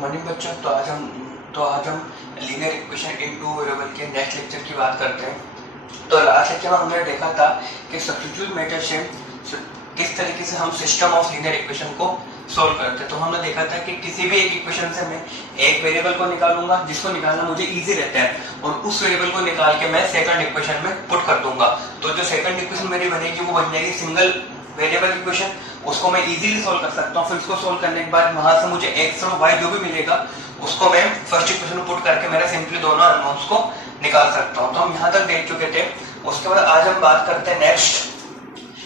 Morning बच्चों। तो आज हम linear equation in two variable के नेक्स्ट लेक्चर की बात करते हैं। तो लास्ट लेक्चर में हमने देखा था कि सब्स्टिट्यूट मेथड से किस तरीके से हम सिस्टम ऑफ लीनियर इक्वेशन को सोल्व करते हैं। तो हमने देखा था कि किसी भी एक इक्वेशन से मैं एक वेरिएबल को निकालूंगा जिसको निकालना मुझे इजी रहता है, और उस वेरिएबल को निकाल के मैं सेकंड इक्वेशन में पुट कर दूंगा। तो जो सेकंड इक्वेशन मेरी बनेगी वो बन जाएगी सिंगल वेरिएबल इक्वेशन। उसको मैं इजीली सोल्व कर सकता हूँ। फिर उसको सोल्व करने के बाद वहां से मुझे एक्स और वाई जो भी मिलेगा उसको मैं फर्स्ट इक्वेशन में पुट करके मेरा सिंपली दोनों अननोन्स को निकाल सकता हूँ। तो हम यहाँ तक देख चुके थे। उसके बाद आज हम बात करते हैं नेक्स्ट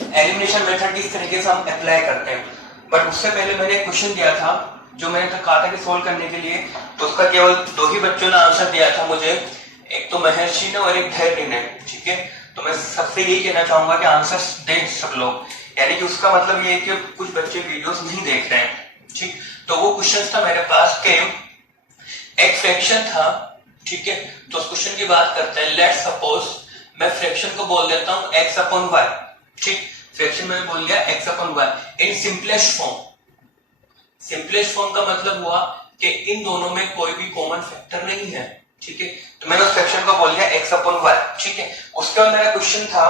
एलिमिनेशन मेथड किस तरीके से हम अप्लाई करते हैं। बट उससे पहले मैंने एक क्वेश्चन दिया था जो मैंने तो कहा था कि सोल्व करने के लिए, तो उसका केवल दो ही बच्चों ने आंसर दिया था मुझे, एक तो महर्षि ने और एक धैर्य ने। ठीक है, तो मैं सबसे यही कहना चाहूंगा कि आंसर्स दें सब लोग, यानी कि उसका मतलब ये है कि कुछ बच्चे वीडियोस नहीं देख रहे हैं। ठीक, तो वो क्वेश्चन था मेरे पास के एक फ्रैक्शन था। ठीक है, तो उस क्वेश्चन की बात करते हैं। लेट्स सपोज मैं फ्रैक्शन को बोल देता हूं x अपॉन y। ठीक, फ्रैक्शन मैंने बोल दिया x upon y in simplest form. Simplest form का मतलब हुआ कि इन दोनों में कोई भी कॉमन फैक्टर नहीं है। ठीक है, तो मैंने उस फ्रैक्शन को बोल दिया x अपॉन y। ठीक है, उसके बाद मेरा क्वेश्चन था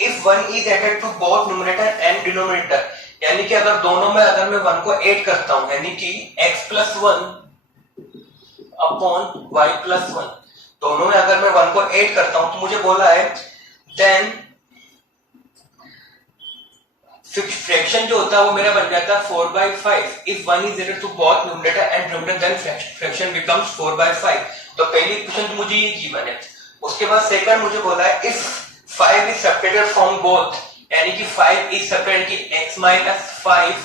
if 1 is added to both numerator and denominator, यानी कि अगर दोनों में अगर मैं 1 को ऐड करता हूं, यानी कि x plus 1 upon y plus 1, दोनों में अगर मैं 1 को ऐड करता हूं, तो मुझे बोला है देन फ्रैक्शन जो होता है वो मेरा बन जाता है 4/5 if 1 is added to both numerator and denominator then fraction becomes 4/5। तो पहली इक्वेशन तो मुझे ये गिवन है। उसके बाद सेकंड मुझे बोला है if 5 is separated from both, यानी कि 5 is separated की x minus 5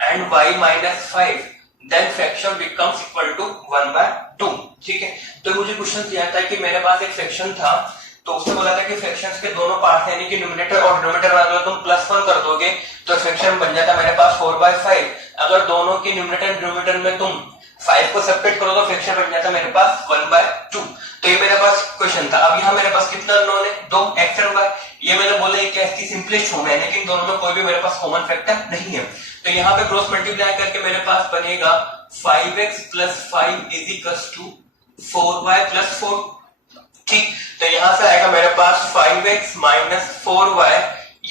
and y minus 5 then fraction becomes equal to 1/2। ठीक है, तो मुझे क्वेश्चन दिया था कि मेरे पास एक फ्रैक्शन था, तो उसने बोला था कि फ्रैक्शंस के दोनों पार्ट यानी कि न्यूमरेटर और डिनोमिनेटर में अगर तुम +1 कर दोगे तो फ्रैक्शन बन जाता मेरे पास 4/5। अगर दोनों के न्यूमरेटर डिनोमिनेटर में तुम 5 को सेपरेट करो तो फ्रैक्शन बन जाता मेरे पास 1/2। तो ये मेरे पास क्वेश्चन था। अब यहाँ मेरे पास कितना अननोन है, दो x और y। ये मैंने बोला एक इसकी सिंपलेस्ट फॉर्म है, लेकिन दोनों में कोई भी मेरे पास कॉमन फैक्टर नहीं है। तो यहाँ पे क्रॉस मल्टीप्लाई करके मेरे पास बनेगा 5x + 5 = 4y + 4। ठीक, तो यहां से आएगा मेरे पास 5x - 4y,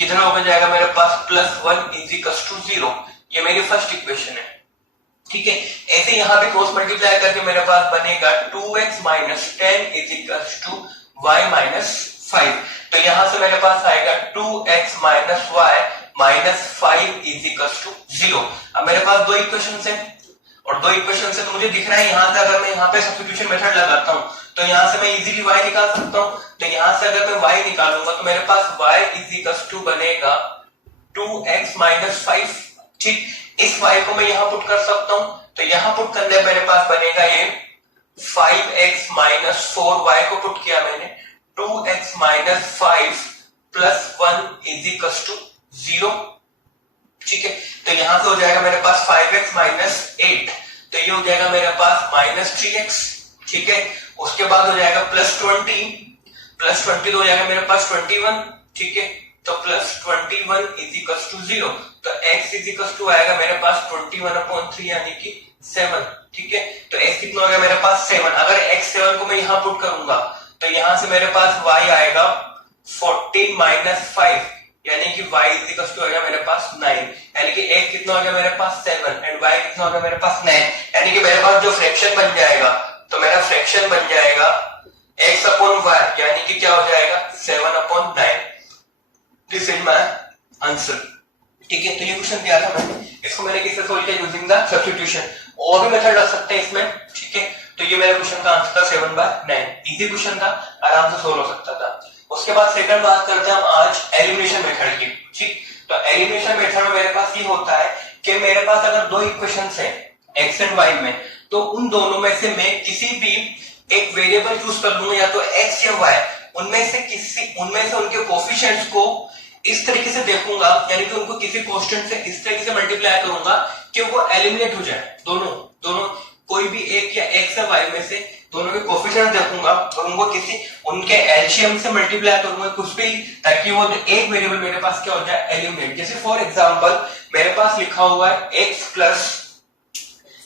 इधर हो जाएगा मेरे पास +1 = 0। ये मेरी फर्स्ट इक्वेशन है। ठीक है, ऐसे यहां पे क्रॉस मल्टीप्लाई करके मेरे पास बनेगा 2x - 10 = y - 5। तो यहां से मेरे पास आएगा 2x - y - 5 = 0। अब मेरे पास दो इक्वेशंस हैं, और दो इक्वेशन से तो मुझे दिख रहा है यहां से अगर मैं यहां पे सब्स्टिट्यूशन मेथड लगाता हूं तो यहां से मैं इजीली y निकाल सकता हूं। तो यहां से अगर मैं y निकालूंगा तो मेरे पास y = बनेगा 2x - 5। ठीक, इस y को मैं यहां पुट कर सकता हूं, तो यहां पुट करने पर मेरे पास बनेगा ये 5x - 4y को पुट किया मैंने, 2x - 5 + 1 = 0। ठीक है, तो यहां से हो जाएगा मेरे पास 5x - 8, तो ये हो जाएगा मेरे पास -3x। ठीक है, उसके बाद हो जाएगा +20 तो हो जाएगा मेरे पास 21। ठीक है, तो +21 = 0। तो x आएगा मेरे पास 21/3 यानी कि 7। ठीक है, तो x कितना हो गया मेरे पास 7। अगर x 7 को मैं यहां पुट करूंगा तो यहां से मेरे पास y आएगा 14 - 5, यानी कि y हो गया मेरे पास 9, यानी कि x कितना हो गया मेरे पास 7 एंड y कितना हो गया मेरे पास 9। यानी कि मेरे पास जो फ्रैक्शन बन जाएगा, तो मेरा फ्रैक्शन बन जाएगा x अपॉन y, यानी कि क्या हो जाएगा 7/9। This is my answer. ठीक है, तो ये क्वेश्चन दिया था मैंने, इसको मैंने किससे सोल्व किया, यूजिंग द सब्स्टिट्यूशन। और भी मेथड रख सकते हैं इसमें। ठीक है, तो ये मेरा क्वेश्चन का आंसर था 7/9। इजी क्वेश्चन था, आराम से सोल्व हो सकता था। उसके बाद सेकंड बात करते हैं हम आज एलिमिनेशन मेथड की। ठीक, तो एलिमिनेशन मेथड में मेरे पास ये होता है कि मेरे पास अगर दो इक्वेशंस हैं x एंड y में, तो उन दोनों में से मैं किसी भी एक वेरिएबल चूज कर लूंगा, या तो x या y, उनमें से उनके कोफिशिएंट्स को इस तरीके से देखूंगा, यानी कि उनको किसी कांस्टेंट से इस तरीके से मल्टीप्लाई करूंगा कि वो एलिमिनेट हो जाए। दोनों कोई भी एक या x या y में से दोनों के कोफिशिएंट देखूंगा और उनके एलसीएम से मल्टीप्लाई करूंगा कुछ भी, ताकि वो एक वेरिएबल मेरे पास क्या हो जाए, एलिमिनेट। जैसे फॉर एग्जांपल मेरे पास लिखा हुआ है x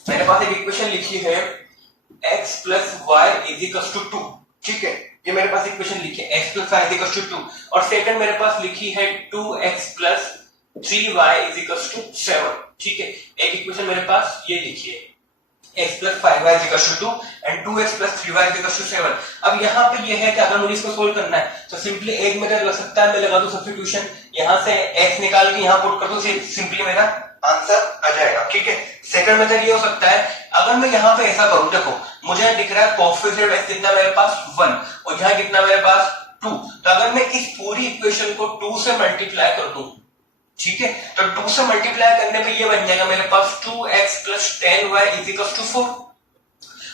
मेरे पास एक इक्वेशन लिखी है x plus y is equal to 2, ठीक है, ये मेरे पास इक्वेशन लिखी है x plus y is equal to 2, और सेकंड मेरे पास लिखी है 2x plus 3y is equal to 7, ठीक है। एक इक्वेशन मेरे पास ये लिखी है x plus 5y is equal to 2 and 2x plus 3y is equal to 7। अब यहाँ पे ये है कि अगर मुझे इसको सोल्व करना है तो सिंपली एक मेथड लग सकता है, मैं लगा दूं सब्स्टिट्यूशन, यहाँ से x निकाल के यहाँ पुट कर दूं, सिंपली मेरा आंसर आ जाएगा, ठीक है। सेकंड मेथड ये हो सकता है, अगर मैं यहाँ पे ऐसा करूं, देखो मुझे दिख रहा है कोएफिशिएंट x कितना मेरे पास 1 और यहाँ कितना मेरे पास 2, तो अगर मैं इस पूरी इक्वेशन को 2 से मल्टीप्लाई कर दूं, ठीक है, तो 2 से मल्टीप्लाई करने पे ये बन जाएगा मेरे पास 2x plus 10y is equal to 4।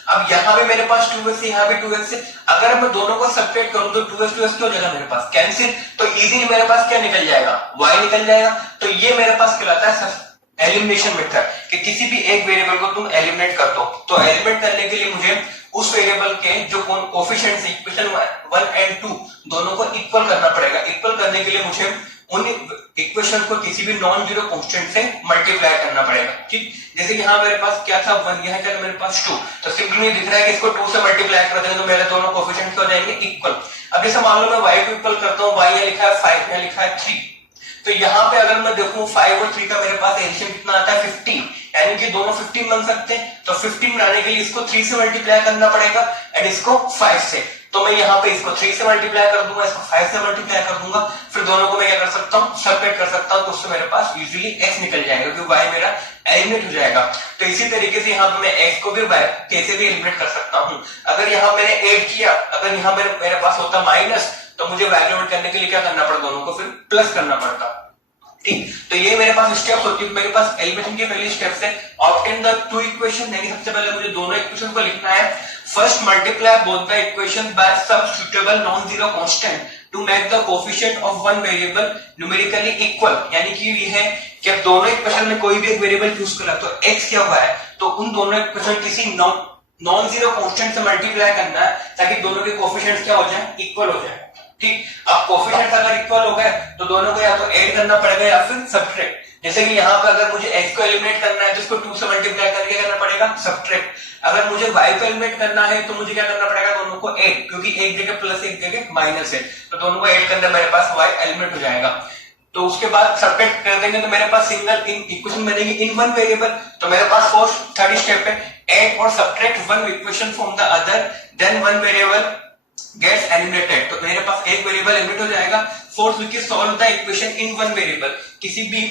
अब यहाँ पे मेरे पास 2x है, यहाँ पे 2x है, अगर मैं दोनों को सब्ट्रैक्ट करूं तो 2x क्या हो जाएगा मेरे पास कैंसिल, तो इजीली मेरे पास क्या निकल जाएगा y निकल जाएगा। तो ये मेरे पास कहलाता है एलिमिनेशन मेथड, कि किसी भी एक वेरिएबल को तुम एलिमिनेट कर दो। तो एलिमिनेट करने के लिए मुझे उस वेरिएबल के जो कोएफिशिएंट्स इक्वेशन 1 एंड 2 दोनों को इक्वल करना पड़ेगा। इक्वल करने के लिए मुझे उन इक्वेशन को किसी भी नॉन जीरो कांस्टेंट से मल्टीप्लाई करना पड़ेगा, ठीक। जैसे कि यहाँ मेरे पास क्या था 1, यहाँ क्या था मेरे पास 2, तो सिंपली दिख रहा है कि इसको 2 से मल्टीप्लाई कर देंगे तो मेरे दोनों कोएफिशिएंट्स हो जाएंगे इक्वल। अब जैसे मान लो मैं y को इक्वल करता हूँ, y यहाँ लिखा है 5, यहाँ लिखा है 3, तो यहाँ पे अगर मैं देखूं 5 और 3 का मेरे पास एलसीएम कितना आता है 15, यानी कि दोनों 15 बन सकते हैं। तो 15 बनाने के लिए इसको 3 से मल्टीप्लाई करना पड़ेगा एंड इसको 5 से, तो मैं यहाँ पे इसको 3 से मल्टीप्लाई कर दूंगा, इसको 5 से मल्टीप्लाई कर दूंगा, फिर दोनों को मैं क्या कर सकता हूँ सब्ट्रैक्ट कर सकता हूँ, तो उससे मेरे पास यूजुअली x निकल जाएगा क्योंकि y मेरा एलिमिनेट हो जाएगा। तो इसी तरीके से यहाँ पे मैं x को भी y कैसे भी एलिमिनेट कर सकता हूँ। अगर यहाँ मैंने ऐड किया, अगर यहाँ मेरे पास होता माइनस, तो मुझे y एलिमिनेट करने के लिए क्या करना पड़ता, दोनों को फिर प्लस करना पड़ता, ठीक। तो ये मेरे पास स्टेप्स होती है। मेरे पास एलिमिनेशन की पहली स्टेप है ऑब्टेन द टू इक्वेशन, यानी सबसे पहले मुझे दोनों इक्वेशन को लिखना है। First multiply both the equation by substitutable non zero constant to make the coefficient of one variable numerically equal, यानी कि ये है कि अब दोनों इक्वेशन में कोई भी एक वेरिएबल चूज करा तो x क्या हुआ है, तो उन दोनों इक्वेशन किसी नॉन जीरो कांस्टेंट से मल्टीप्लाई करना है ताकि दोनों के कोएफिशिएंट्स क्या हो जाए, इक्वल हो जाए, ठीक। अब कोएफिशिएंट्स अगर इक्वल हो गए तो दोनों को या तो ऐड करना पड़ेगा या फिर सब्ट्रैक्ट। जैसे कि यहाँ पे अगर मुझे x को एलिमिनेट करना है तो इसको 2 से मल्टीप्लाई करके करना पड़ेगा सब्ट्रैक्ट। अगर मुझे y को एलिमिनेट करना है तो मुझे क्या करना पड़ेगा, दोनों को ऐड, क्योंकि एक जगह प्लस एक जगह माइनस है, तो दोनों को ऐड करना मेरे पास y एलिमिनेट हो जाएगा। तो उसके बाद सब्ट्रैक्ट कर देंगे तो मेरे पास सिंगल इक्वेशन बनेगी इन वन वेरिएबल। तो मेरे पास फोर्थ थर्ड स्टेप है ऐड और subtract one equation from the other then one variable gets eliminated, तो मेरे पास एक वेरिएबल एलिमिनेट हो जाएगा। Fourth which is solve the equation in one variable, किसी भी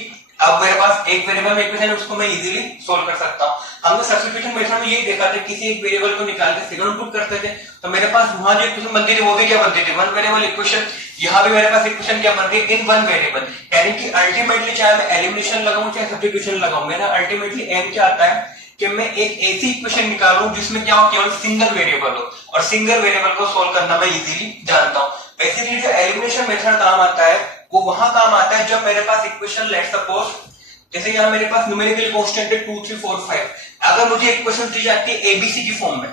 अब मेरे पास एक वेरिएबल में इक्वेशन है उसको मैं इजीली सोल्व कर सकता हूँ। हमने सब्स्टिट्यूशन मेथड में यही देखा था, किसी एक वेरिएबल को निकाल के सेकंड पुट करते थे, तो मेरे पास वहां जो इक्वेशन बनती थी वो भी क्या बनती थी, वन वेरिएबल इक्वेशन। यहाँ भी मेरे पास इक्वेशन क्या बन रही है, इन वन वेरिएबल, यानी कि अल्टीमेटली चाहे मैं एलिमिनेशन लगाऊं चाहे सब्स्टिट्यूशन लगाऊं, मेरा अल्टीमेटली एम क्या आता है कि मैं एक ऐसी इक्वेशन निकालूं जिसमें क्या हो, केवल सिंगल वेरिएबल हो, और सिंगल वेरिएबल को सोल्व करना मैं इजीली जानता हूं। बेसिकली जो एलिमिनेशन मेथड काम आता है वो वहां काम आता है जब मेरे पास इक्वेशन लेट सपोज, जैसे यहाँ मेरे पास न्यूमेरिकल कांस्टेंट है 2 3 4 5, अगर मुझे इक्वेशन दी जाती है एबीसी की फॉर्म में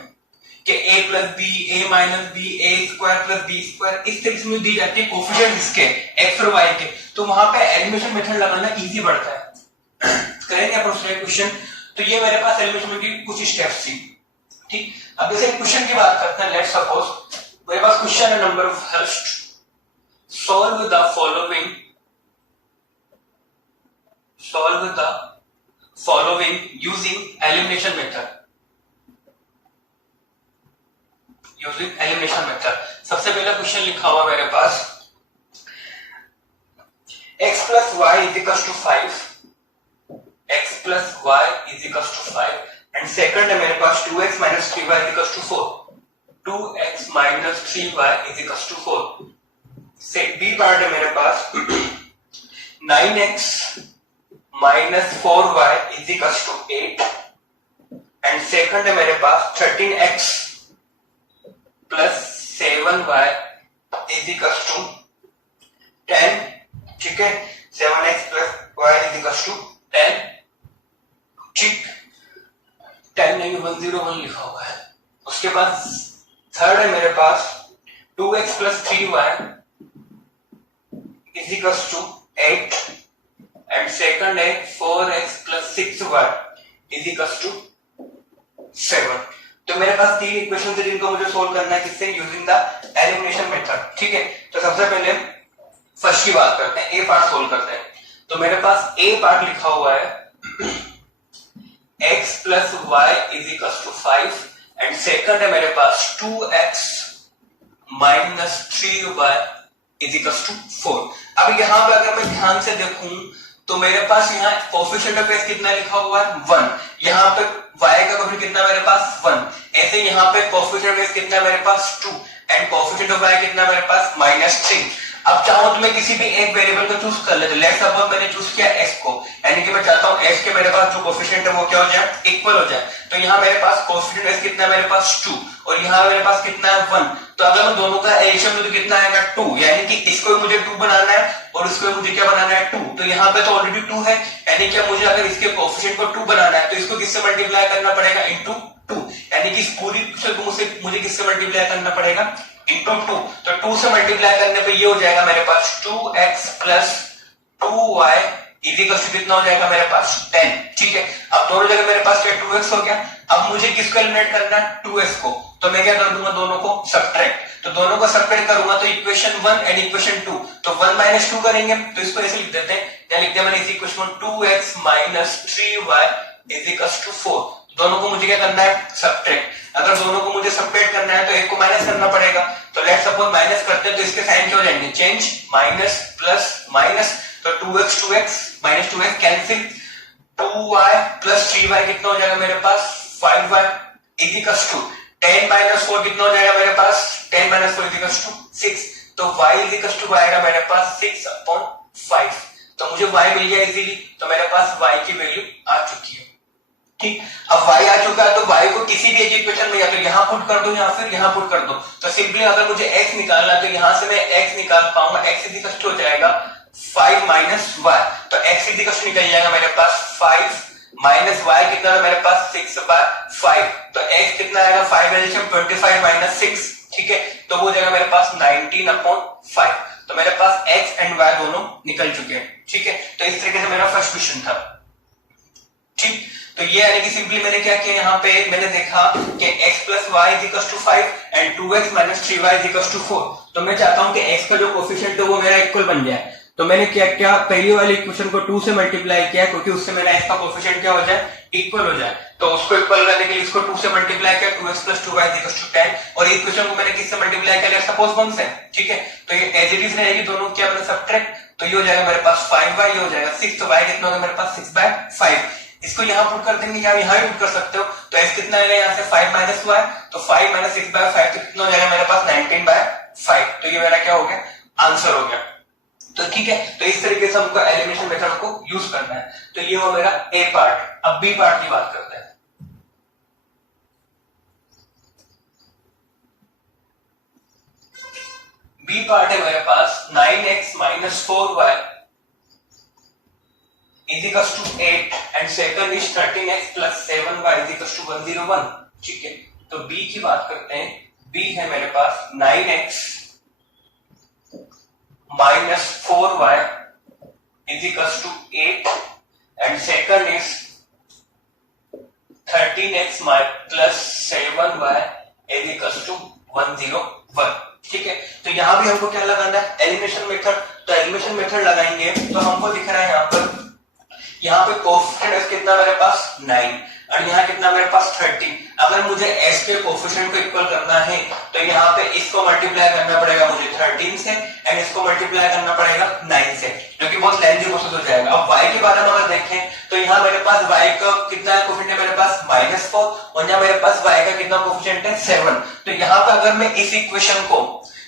कि a plus B A minus B A square plus B square, इस तरीके से दी जाती है कोएफिशिएंट इसके x और y के, तो वहां पे एलिमिनेशन मेथड लगाना इजी पड़ता है। करेंगे अपन उसका क्वेश्चन। तो ये मेरे पास एलिमिनेशन की कुछ स्टेप्स थी, ठीक। अब जैसे क्वेश्चन की बात करते हैं, लेट सपोज मेरे पास क्वेश्चन है number first, solve the following using elimination method, सबसे पहला क्वेश्चन लिखा हुआ मेरे पास x plus y is equal to 5, x plus y is equal to 5, and second है मेरे पास 2x minus 3y is equal to 4, 2x minus 3y is equal to 4। से बी पार्ट है मेरे पास 9x minus 4y is equal to 8, and second है मेरे पास 13x plus 7y is equal to 10, ठीक है, 7x plus y is equal to 10, ठीक, 10 नहीं 101 लिखा हुआ है। उसके बाद थर्ड है मेरे पास 2x plus 3y is equal to 8, and second है 4x plus 6y is equal to 7। तो मेरे पास 3 इक्वेशन है जिनको मुझे सोल्व करना है, किससे? Using the elimination method. ठीक है, तो सबसे पहले फर्स्ट की बात करते हैं, ए पार्ट सोल्व करते हैं। तो मेरे पास ए पार्ट लिखा हुआ है x plus y is equal to 5 and second है मेरे पास 2x minus 3y is equal to 4। अब यहाँ पे अगर मैं ध्यान से देखूं तो मेरे पास यहाँ कोएफिशिएंट ऑफ x कितना लिखा हुआ है? 1। यहाँ पे y का कोएफिशिएंट कितना मेरे पास? 1। ऐसे यहाँ पे कोएफिशिएंट ऑफ x कितना मेरे पास? 2 एंड कोएफिशिएंट ऑफ y कितना मेरे पास? -3। अब चाहूं तो मैं किसी भी एक वेरिएबल को चूज कर लेता हूं। लेट्स सपोज मैंने चूज किया x को, यानी कि मैं चाहता हूं x के मेरे पास जो कोएफिशिएंट है वो क्या हो जाए? इक्वल हो जाए। तो यहाँ मेरे पास कोएफिशिएंट x कितना मेरे पास? 2 और यहाँ मेरे पास कितना है? 1। तो अगर मैं दोनों का एडिशन लूं तो कितना आएगा? 2, यानी कि इसको मुझे 2 बनाना है और इसको मुझे क्या बनाना है? 2। तो यहाँ पे तो ऑलरेडी 2 है, यानी कि मुझे अगर इसके कोएफिशिएंट को 2 बनाना है तो इसको किससे मल्टीप्लाई करना पड़ेगा? इनटू 2, यानी कि इस पूरी पिक्चर को मुझे किससे मल्टीप्लाई करना पड़ेगा? इनटू 2। तो 2 से मल्टीप्लाई करने पे ये हो जाएगा मेरे पास 2x plus 2y is equal to कितना हो जाएगा मेरे पास? 10। ठीक है, अब दोनों जगह मेरे पास क्या 2x हो गया। अब मुझे किसको एलिमिनेट करना है? 2x को। तो मैं क्या कर दूंगा? दोनों को सब्ट्रैक्ट। तो दोनों को सब्ट्रैक्ट करूंगा तो इक्वेशन 1 एंड इक्वेशन 2, तो 1 माइनस 2 करेंगे तो इसको ऐसे लिख देते हैं। क्या लिख दिया मैंने इस इक्वेशन में? 2x minus 3y is equal to 4। दोनों को मुझे क्या करना है? सब्ट्रैक्ट। अगर दोनों को मुझे सब्ट्रैक्ट करना है तो एक को माइनस करना पड़ेगा। तो लेट्स सपोज माइनस करते हैं तो इसके साइन क्या हो जाएंगे? Change, minus plus minus. तो 2x minus 2x cancel, 2y plus 3y कितना हो जाएगा मेरे पास? 5y is equal to 10 minus 4 कितना हो जाएगा मेरे पास? 10 माइनस 4 इज इक्वल टू 6। तो y इज इक्वल टू आएगा मेरे पास 6/5। तो मुझे y मिल गया इजीली। तो मेरे पास y की वैल्यू आ चुकी है। ठीक, अब y आ चुका है तो y को किसी भी एक इक्वेशन में या तो यहां पुट कर दो या फिर यहां पुट कर दो। तो सिंपली अगर मुझे x निकालना है तो यहां से मैं x निकाल पाऊंगा। x इज इक्वल टू हो जाएगा 5 माइनस y। तो x इज इक्वल टू निकल जाएगा मेरे पास 5 माइनस y कितना है मेरे पास? 6/5। तो x कितना आएगा? 5 एलसीएम 25 माइनस 6। ठीक है, तो वो जाएगा मेरे पास 19/5। तो मेरे पास x एंड y दोनों निकल चुके हैं। ठीक है, तो इस तरीके से मेरा फर्स्ट क्वेश्चन था। ठीक, तो ये यानी कि सिंपली मैंने क्या किया, यहाँ पे मैंने देखा कि x plus y is equal to 5 and 2x minus 3y is equal to 4। तो मैं चाहता हूं कि x का जो कोफिशिएंट है वो मेरा इक्वल बन जाए। तो मैंने क्या किया, पहली वाली इक्वेशन को 2 से मल्टीप्लाई किया क्योंकि उससे मेरा x का कोफिशिएंट क्या हो जाए? इक्वल हो जाए। तो उसको इक्वल करने के लिए इसको 2 से मल्टीप्लाई किया, 2x plus 2y is equal to 10। और इक्वेशन को मैंने किससे मल्टीप्लाई किया? सपोज 1 से। ठीक है, तो ये एज इट इज रहेगी, दोनों क्या मैंने सब्ट्रैक्ट। तो ये हो जाएगा मेरे पास 5y, ये हो जाएगा 6। तो y कितना होगा मेरे पास? 6/5। इसको यहाँ पुट कर देंगे या यहाँ ही पुट कर सकते हो। तो x कितना आएगा यहाँ से? 5 माइनस y। तो 5 माइनस 6/5 तो कितना हो जाएगा मेरे पास? 19/5। तो ये मेरा क्या हो गया? आंसर हो गया। तो ठीक है, तो इस तरीके से हमको एलिमिनेशन मेथड को यूज करना है। तो ये हो मेरा ए पार्ट। अब बी पार्ट की बात करते हैं। बी पार्ट है मेरे पास 9x minus 4y is equal to 8 and second is 13x plus 7y is equal to 101। ठीक है, तो बी की बात करते हैं। बी है मेरे पास 9x minus 4y is equal to 8 and second is 13x plus 7y is equal to 101। ठीक है, तो यहां भी हमको क्या लगाना है? Elimination method. तो एलिमिनेशन मेथड लगाएंगे तो हमको दिख रहा है यहाँ पे कोफिशिएंट कितना मेरे पास? 9 और यहाँ कितना मेरे पास? 13। अगर मुझे s के कोफिशिएंट को इक्वल करना है तो यहाँ पे इसको मल्टीप्लाई करना पड़ेगा मुझे 13 से एंड इसको मल्टीप्लाई करना पड़ेगा 9 से, जो कि बहुत लेंथी प्रोसेस हो जाएगा। अब y के बारे में अगर देखें तो यहाँ मेरे पास y का कितना कोफिशिएंट है मेरे पास? -4 और यहाँ मेरे पास y का कितना कोफिशिएंट है? 7। तो यहाँ पे अगर मैं इस इक्वेशन को,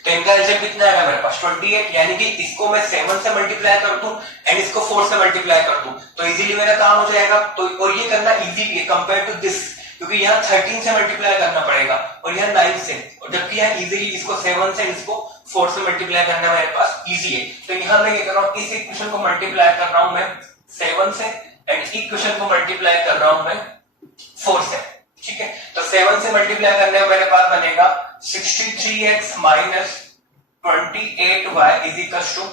तो इनका एलसीएम कितना आएगा मेरे पास? 28, यानी कि इसको मैं 7 से मल्टीप्लाई कर दूं एंड इसको 4 से मल्टीप्लाई कर दूं तो इजीली मेरा काम हो जाएगा। तो और ये करना इजी है कंपेयर टू दिस, क्योंकि यहाँ 13 से मल्टीप्लाई करना पड़ेगा और यहाँ 9 से, और जबकि यहाँ इजीली इसको 7 से इसको 4 से मल्टीप्लाई करना मेरे पास इजी है। तो यहाँ मैं क्या कर रहा हूँ, इस इक्वेशन को मल्टीप्लाई कर रहा हूँ मैं 7 से एंड इक्वेशन को मल्टीप्लाई कर रहा हूँ मैं 4 से। ठीक है, तो 7 से मल्टीप्लाई करने में मेरे पास बनेगा 63x minus 28y is equal to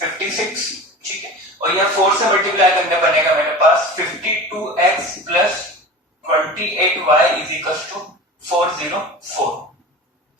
56। ठीक है, और यहाँ 4 से मल्टीप्लाई करने बनेगा मेरे पास 52x plus 28y is equal to 404।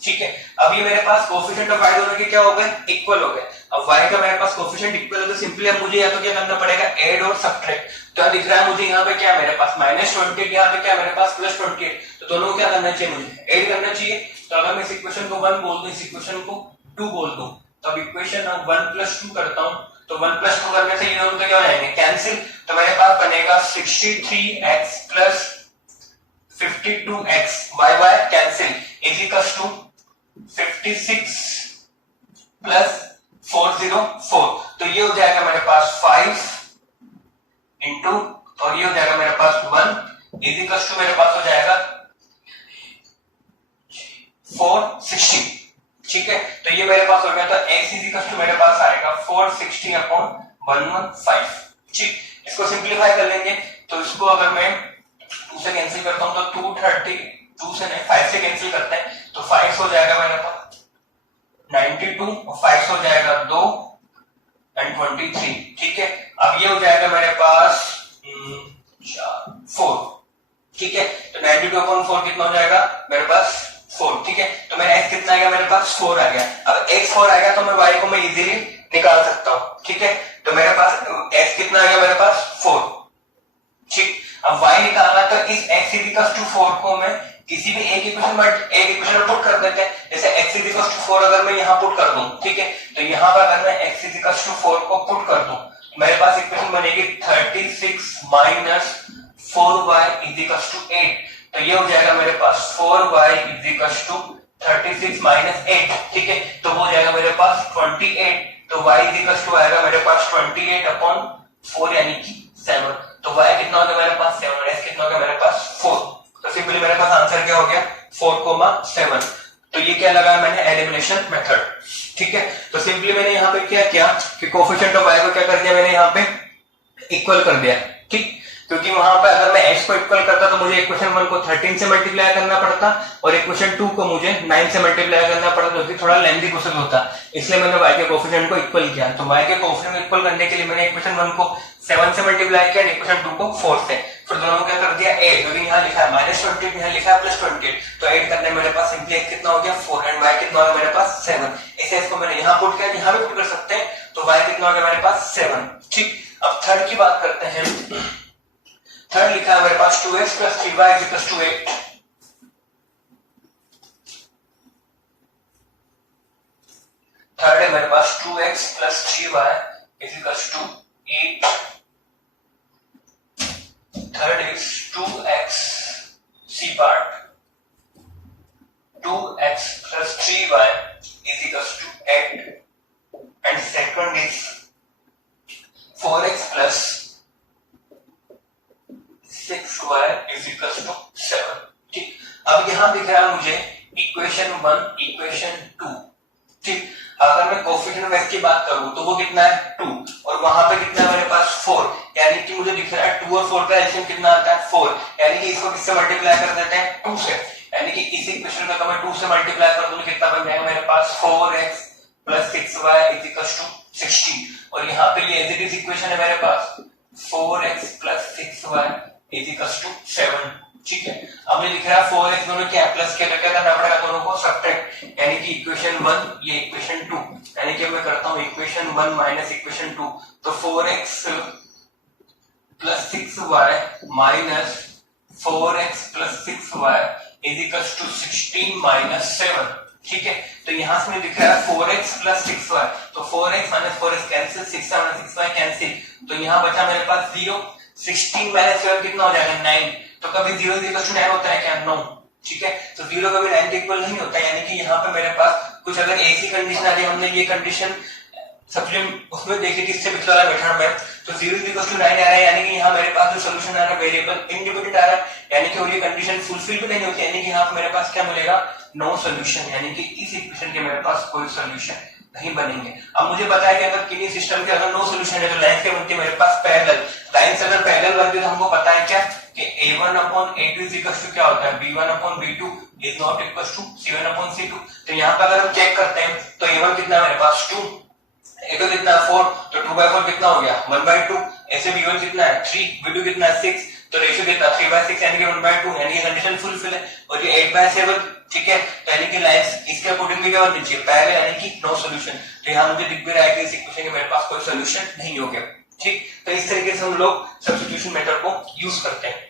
ठीक है, अब ये मेरे पास कोफिशिएंट ऑफ y दोनों के क्या हो गए, इक्वल हो गए। अब y का मेरे पास कोफिशिएंट इक्वल है तो सिंपली अब मुझे या तो क्या करना पड़ेगा, ऐड और सब्ट्रैक्ट। तो दिख रहा है मुझे यहाँ पे क्या मेरे पास -28, यहाँ पे क्या मेरे पास +28, तो दोनों को क्या करना चाहिए, मुझे ऐड करना चाहिए। तो अगर मैं इस इक्वेशन को 1 बोल दूं, इस इक्वेशन को 2 बोल दूं, तो अब इक्वेशन 1 + 2 करता हूं, तो 1 + 2 करने से ये दोनों क्या हो जाएंगे, कैंसिल। तो मेरे पास बनेगा 63x + 52x, y cancel, is equal to 56 + 404। तो ये हो जाएगा मेरे पास 5 इंटू, और ये हो जाएगा मेरे पास 1 इज इक्वल टू मेरे पास हो जाएगा 460। ठीक है, तो ये मेरे पास हो गया। तो x इज इक्वल टू मेरे पास आएगा 460/115। ठीक, इसको सिंप्लीफाई कर लेंगे। तो इसको अगर मैं 2 से कैंसिल करता हूं तो 2 से नहीं 5 से कैंसिल करते हैं, तो 5 हो जाएगा मेरे पास 92 और 5 हो जाएगा 2 and 23। ठीक है, अब ये हो जाएगा मेरे पास 4। ठीक है, तो 92/4 कितना हो जाएगा मेरे पास 4। ठीक है, तो मेरा x कितना आ गया मेरे पास 4 आ गया। अब x 4 आ गया तो मैं y को मैं इजीली निकाल सकता हूं। ठीक है, तो मेरे पास x कितना आ गया मेरे पास 4। ठीक, अब y निकालना, तो इस x = 4 को मैं किसी भी एक इक्वेशन में पुट कर देते हैं। जैसे x = 4 अगर मैं यहाँ पुट कर दूं, ठीक है, तो यहाँ पर अगर मैं x = 4 को पुट कर दूं, मेरे पास इक्वेशन बनेगी 36 - 4y = 8। तो ये हो जाएगा मेरे पास 4y = 36 - 8। ठीक है, तो वो हो जाएगा मेरे पास 28। तो y = आएगा मेरे पास 28/4 यानी कि 7। तो y कितना हो गया मेरे पास 7 और x कितना हो गया मेरे पास 4। तो सिंपली मेरे पास आंसर क्या हो गया 4,7। तो ये क्या लगा मैंने, एलिमिनेशन मेथड। ठीक है, तो सिंपली मैंने यहाँ पे क्या किया कि कोफिशिएंट ऑफ y को क्या कर दिया, मैंने यहाँ पे इक्वल कर दिया। ठीक, क्योंकि वहां पे अगर मैं x को इक्वल करता तो मुझे इक्वेशन 1 को 13 से मल्टीप्लाई करना पड़ता और इक्वेशन 2 को मुझे 9 से मल्टीप्लाई करना पड़ता, जो कि थोड़ा लेंथी प्रोसेस होता। इसलिए मैंने y के कोफिशिएंट को इक्वल किया। तो y के कोफिशिएंट को इक्वल करने के लिए मैंने इक्वेशन 1 को 7 से मल्टीप्लाई किया, इक्वेशन 2 को 4 से, फिर दोनों को क्या कर दिया 8, क्योंकि यहाँ लिखा है -28, यहाँ लिखा है +28, तो 8 करने मेरे पास सिंपली x कितना हो गया 4 एंड y कितना हो गया मेरे पास 7। इसे इसको मैंने यहाँ पुट किया, यहाँ भी पुट कर सकते हैं, तो y कितना हो गया मेरे पास 7। ठीक, अब थर्ड की बात करते हैं। थर्ड लिखा है मेरे पास 2x + 3y = 8। थर्ड है मेरे पास 2x + 3y = 8। Third is 2x, C part, 2x + 3y = 8, and second is 4x + 6y = 7। ठीक, अब यहां दिख रहा है मुझे इक्वेशन 1, इक्वेशन 2। ठीक, अगर मैं कोफिशिएंट ऑफ x की बात करूं तो वो कितना है 2, और वहां पे कितना है मेरे पास 4, यानी कि मुझे दिख रहा है 2 और 4 का एलसीएम कितना आता है 4, यानी कि इसको किससे मल्टीप्लाई कर देते हैं 2 से, यानी कि इस इक्वेशन को मैं 2 से मल्टीप्लाई कर दूं तो कितना बन जाएगा मेरे पास 4x + 6y = 16। और यहाँ पे ये एज इट इज इक्वेशन है मेरे पास 4x + 6y = 7। ठीक है, अब मुझे दिख रहा है 4x दोनों क्या प्लस के, क्या करना पड़ेगा दोनों को सब्ट्रैक्ट, यानी कि इक्वेशन 1 ये इक्वेशन 2, यानी कि मैं करता हूं इक्वेशन 1 - इक्वेशन 2, तो 4x + 6y - 4x + 6y = 16 - 7। ठीक है, तो यहां से मुझे दिख रहा है 4x + 6y, तो 4x - 4x cancel, 6 - 6y cancel, तो यहां बचा मेरे पास 0। 16 - 7 कितना हो जाएगा 9। तो कभी 0 = 9 होता है क्या, 9। ठीक है, तो 0 कभी 9 के इक्वल नहीं होता, यानी कि यहाँ पे मेरे पास कुछ अगर ऐसी कंडीशन आ रही है, हमने ये कंडीशन सबसे उसमें देखी थी इससे पिछले वाला मेथड में, तो 0 = 9 आ रहा है, यानी कि यहाँ मेरे पास जो सोल्यूशन आ रहा है वेरिएबल इंडिपेंडेंट आ रहा है, यानी कि और ये कंडीशन फुलफिल भी नहीं होती, यानी कि यहाँ पे मेरे पास क्या मिलेगा नो सोल्यूशन, यानी कि इस इक्वेशन के मेरे पास कोई सोल्यूशन नहीं बनेंगे। अब मुझे पता है कि अगर किन्हीं सिस्टम के अगर नो सोल्यूशन है तो लाइंस क्या बनती है मेरे पास पैरेलल, लाइंस अगर पैरेलल बनती है तो हमको पता है क्या कि a1/a2 = क्या होता है b1/b2 ≠ c1/c2। तो यहाँ पर अगर हम चेक करते हैं तो a1 कितना है मेरे पास 2, a2 कितना है 4, तो 2/4 कितना हो गया 1/2, ऐसे b1 कितना है 3, b2 कितना है 6, तो रेशियो कितना 3/6 यानी कि 1/2 यानी कि कंडीशन फुलफिल है। और ये 8/7 ठीक है, यानी कि लाइंस इसके अकॉर्डिंगली क्या होनी चाहिए, पैरेलल यानी कि नो सॉल्यूशन। तो यहाँ मुझे दिख भी रहा है कि इस इक्वेशन के मेरे पास कोई सॉल्यूशन नहीं हो गया। ठीक, तो इस तरीके से हम लोग सब्स्टिट्यूशन मेथड को यूज करते हैं।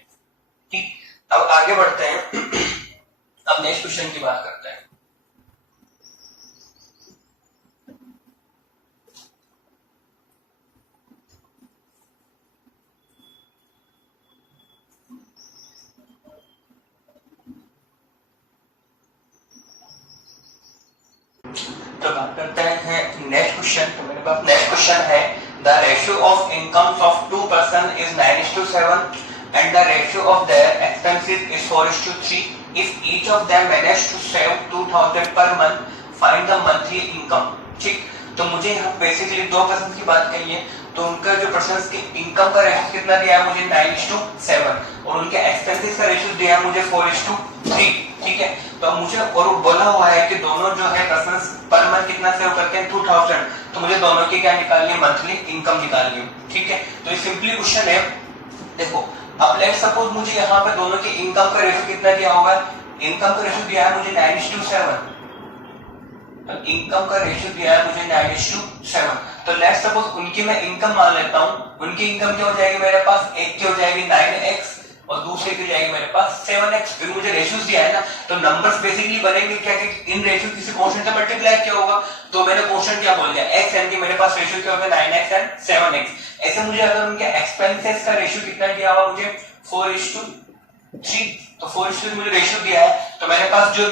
ठीक, अब आगे बढ़ते हैं। अब नेक्स्ट क्वेश्चन की बात करते हैं। तो बात करते हैं नेक्स्ट क्वेश्चन। तो मेरे पास नेक्स्ट क्वेश्चन है the ratio of incomes of two person is 9:7 and the ratio of their expenses is 4:3. If each of them managed to save 2000 per month, find the monthly income. ठीक, तो मुझे यहाँ basically दो person की बात कही है, तो उनका जो पर्सन की इनकम का रेशियो कितना दिया है मुझे 9:7 और उनके एक्सपेंसेस का रेशियो दिया है मुझे 4:3। ठीक है, तो अब मुझे और बोला हुआ है कि दोनों जो है पर्सन पर मंथ कितना सेव करते हैं 2000, तो मुझे दोनों की क्या निकालनी है, मंथली इनकम निकालनी है। ठीक है, तो ये सिंपली क्वेश्चन है। देखो अब लेट्स सपोज मुझे यहाँ पे दोनों के इनकम का रेशियो कितना दिया होगा, इनकम का रेशियो दिया है मुझे 9:7, तो इनकम का रेशियो दिया है मुझे 9:7। तो लेट्स सपोज उनकी मैं इनकम मान लेता हूँ, उनकी इनकम क्या हो जाएगी मेरे पास, एक की हो जाएगी 9x और दूसरे की जाएगी मेरे पास 7x। फिर मुझे रेशियोज दिया है ना, तो नंबर्स बेसिकली बनेंगे क्या कि इन रेशियो किसी कांस्टेंट से मल्टीप्लाई क्या होगा, तो मैंने कांस्टेंट क्या बोल दिया x, यानी कि मेरे पास रेशियो क्या होगा 9x एंड 7x। ऐसे मुझे अगर उनके एक्सपेंसेस का रेशियो कितना दिया हुआ मुझे 4:3, तो 4:3 मुझे रेशियो दिया है, तो मेरे पास जो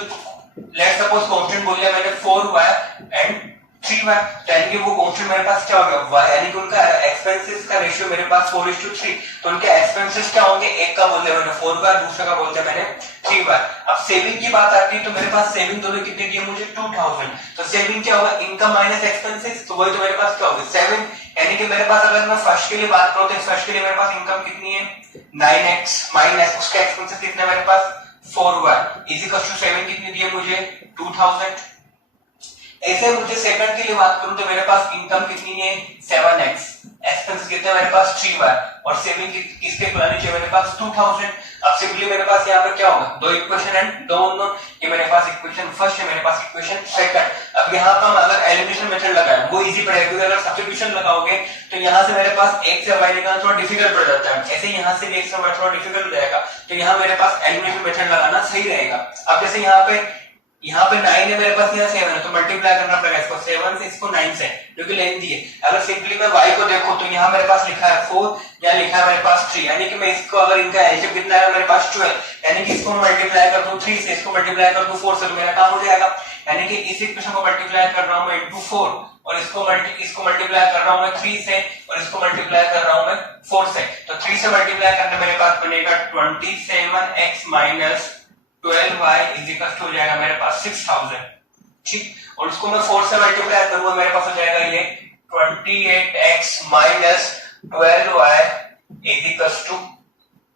लेट्स सपोज कांस्टेंट बोल दिया मैंने 4y एंड 3y, यानी कि वो कांस्टेंट मेरे पास क्या हो गया y, यानी कि उनका एक्सपेंसेस का रेशियो मेरे पास 4:3। तो उनके एक्सपेंसेस क्या होंगे, एक का बोल दिया मैंने 4y, दूसरे का बोल दिया मैंने 3y। अब सेविंग की बात आती है, तो मेरे पास सेविंग दोनों कितने दिए मुझे 2000, तो सेविंग क्या होगा, इनकम माइनस एक्सपेंसेस, तो वही तो मेरे पास क्या होगा 7, यानी कि मेरे पास अगर मैं फर्स्ट के लिए बात करूं तो फर्स्ट के लिए मेरे पास इनकम कितनी है 9x माइनस उसके एक्सपेंसेस कितने मेरे पास 4y इक्वल टू 7 कितनी दी है मुझे 2000। ऐसे मुझे सेकंड के लिए बात करूं तो मेरे पास इनकम कितनी है 7x, एक्सपेंसेस कितने मेरे पास 3y और सेविंग किसके पुरानी चाहिए मेरे पास 2000। अब सिंपली मेरे पास यहाँ पर क्या होगा, दो इक्वेशन एंड दो अननोन, ये मेरे पास इक्वेशन फर्स्ट है, मेरे पास इक्वेशन सेकंड। अब यहाँ पर हम अगर एलिमिनेशन मेथड लगाए वो इजी पड़ेगा, क्योंकि अगर सब्स्टिट्यूशन लगाओगे तो यहाँ से मेरे पास x से y निकालना थोड़ा डिफिकल्ट पड़ जाता है, ऐसे यहाँ से x से y थोड़ा डिफिकल्ट हो जाएगा, तो यहाँ मेरे पास एलिमिनेशन मेथड लगाना सही रहेगा। अब जैसे यहाँ पे 9 है मेरे पास, यहाँ 7 है, तो मल्टीप्लाई करना पड़ेगा इसको 7 से इसको 9 से, जो कि लेंथ दी है। अगर सिंपली मैं y को देखो तो यहाँ मेरे पास लिखा है 4, यहाँ लिखा है मेरे पास 3, यानी कि मैं इसको अगर इनका एलसीएम कितना है मेरे पास 12, यानी कि इसको मल्टीप्लाई कर दूं 3 से, इसको मल्टीप्लाई कर दूं 4 से, तो मेरा काम हो जाएगा। यानी कि इस इक्वेशन को मल्टीप्लाई कर रहा हूं मैं इनटू 4 और इसको मल्टीप्लाई कर रहा हूं मैं 3 से और इसको मल्टीप्लाई कर रहा हूं मैं 4 से, तो 3 से मल्टीप्लाई करने मेरे पास बनेगा 27x minus 12y is equal to हो जाएगा मेरे पास 6000। ठीक, और इसको मैं 4 से मल्टीप्लाई करूंगा मेरे पास हो जाएगा ये 28x minus 12y is equal to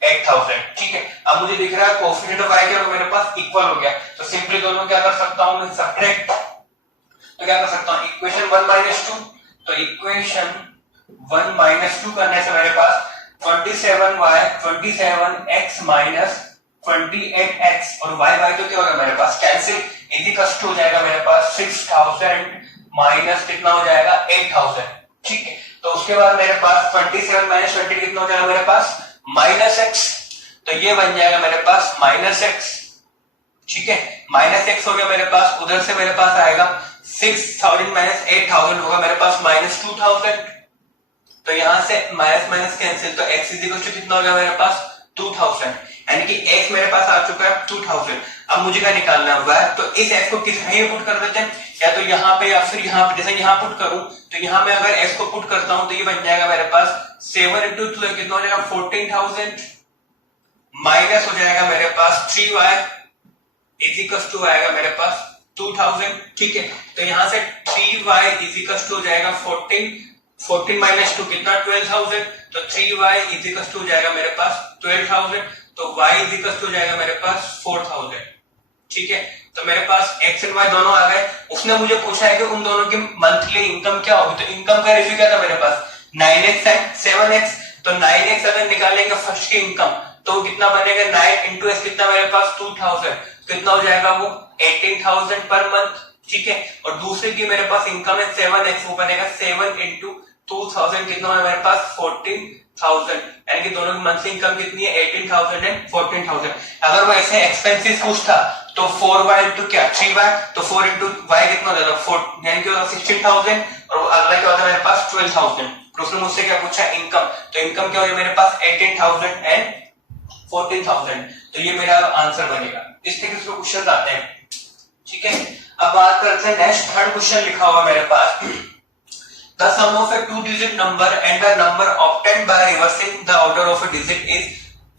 8000। ठीक है, अब मुझे दिख रहा है कोएफिशिएंट ऑफ y क्या हो मेरे पास इक्वल हो गया, तो सिंपली दोनों क्या कर सकता हूं मैं सब्ट्रैक्ट, तो क्या कर सकता हूं इक्वेशन 1 माइनस 2, तो इक्वेशन 1 माइनस 2 करने से मेरे पास 27x माइनस 28x और y तो क्या होगा मेरे पास कैंसिल, इजी कस्ट हो जाएगा मेरे पास 6000 माइनस कितना हो जाएगा 8000। ठीक है, तो उसके बाद मेरे पास 27 माइनस 20 कितना हो जाएगा मेरे पास माइनस x, तो ये बन जाएगा मेरे पास माइनस x। ठीक है, माइनस x हो गया मेरे पास, उधर से मेरे पास आएगा 6000 माइनस 8000 होगा मेरे पास माइनस 2000, तो यहां से माइनस माइनस कैंसिल, तो x इज इक्वल टू कितना हो गया मेरे पास 2000, यानी कि x मेरे पास आ चुका है 2000। अब मुझे क्या निकालना है, तो इस x को कहीं पुट कर देते हैं, या तो यहाँ पे या फिर यहाँ पे, जैसे यहाँ पुट करूं तो यहाँ मैं अगर x को पुट करता हूं तो ये बन जाएगा मेरे पास 7 into 2 कितना हो जाएगा 14000 माइनस हो जाएगा मेरे पास 3y इज इक्वल टू आएगा मेरे पास 2000। ठीक है, तो यहाँ से 3y इज इक्वल टू हो जाएगा 14 माइनस 2 कितना 12000, तो 3y इज इक्वल टू हो जाएगा मेरे पास 12000, तो y इज इक्वल टू हो जाएगा मेरे पास 4000। ठीक है, तो मेरे पास x एंड y दोनों आ गए। उसने मुझे पूछा है कि उन दोनों की मंथली इनकम क्या होगी, तो इनकम का रेशियो क्या था मेरे पास 9x एंड 7x, तो 9x अगर निकालेंगे फर्स्ट की इनकम तो कितना बनेगा, 9 इंटू एस कितना मेरे पास 2000, कितना हो जाएगा वो 18,000 पर मंथ। ठीक है, और दूसरे की मेरे पास इनकम है 7x, वो बनेगा 7 इंटू 2000, कितना है मेरे पास 14,000, यानी कि दोनों की मंथली इनकम कितनी है 18,000 एंड 14,000। अगर वो ऐसे एक्सपेंसेस पूछता तो 4y इंटू क्या 3y, तो 4 इंटू y कितना हो जाएगा 4, यानी कि 16,000, और अगला क्या होता है मेरे पास 12,000। तो उसने मुझसे क्या पूछा इनकम, तो इनकम क्या होगी मेरे पास 18,000 एंड 14,000, तो ये मेरा आंसर बनेगा। इस तरीके से क्वेश्चन आते हैं। ठीक है, अब बात करते हैं नेक्स्ट, थर्ड क्वेश्चन लिखा हुआ मेरे पास, the sum of a two digit number and the number obtained by reversing the order of a digit is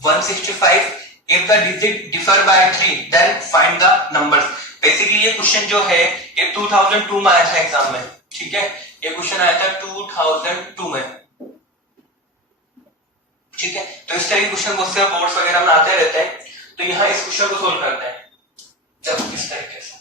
165, if the digit differ by 3 then find the numbers. Basically ये question जो है ये 2002 में आया था एग्जाम में। ठीक है, ये क्वेश्चन आया था 2002 में। ठीक है, तो इस तरह के क्वेश्चन बहुत से बोर्ड्स वगैरह में आते रहते हैं, तो यहाँ इस क्वेश्चन को सोल्व करते हैं जब इस तरीके से।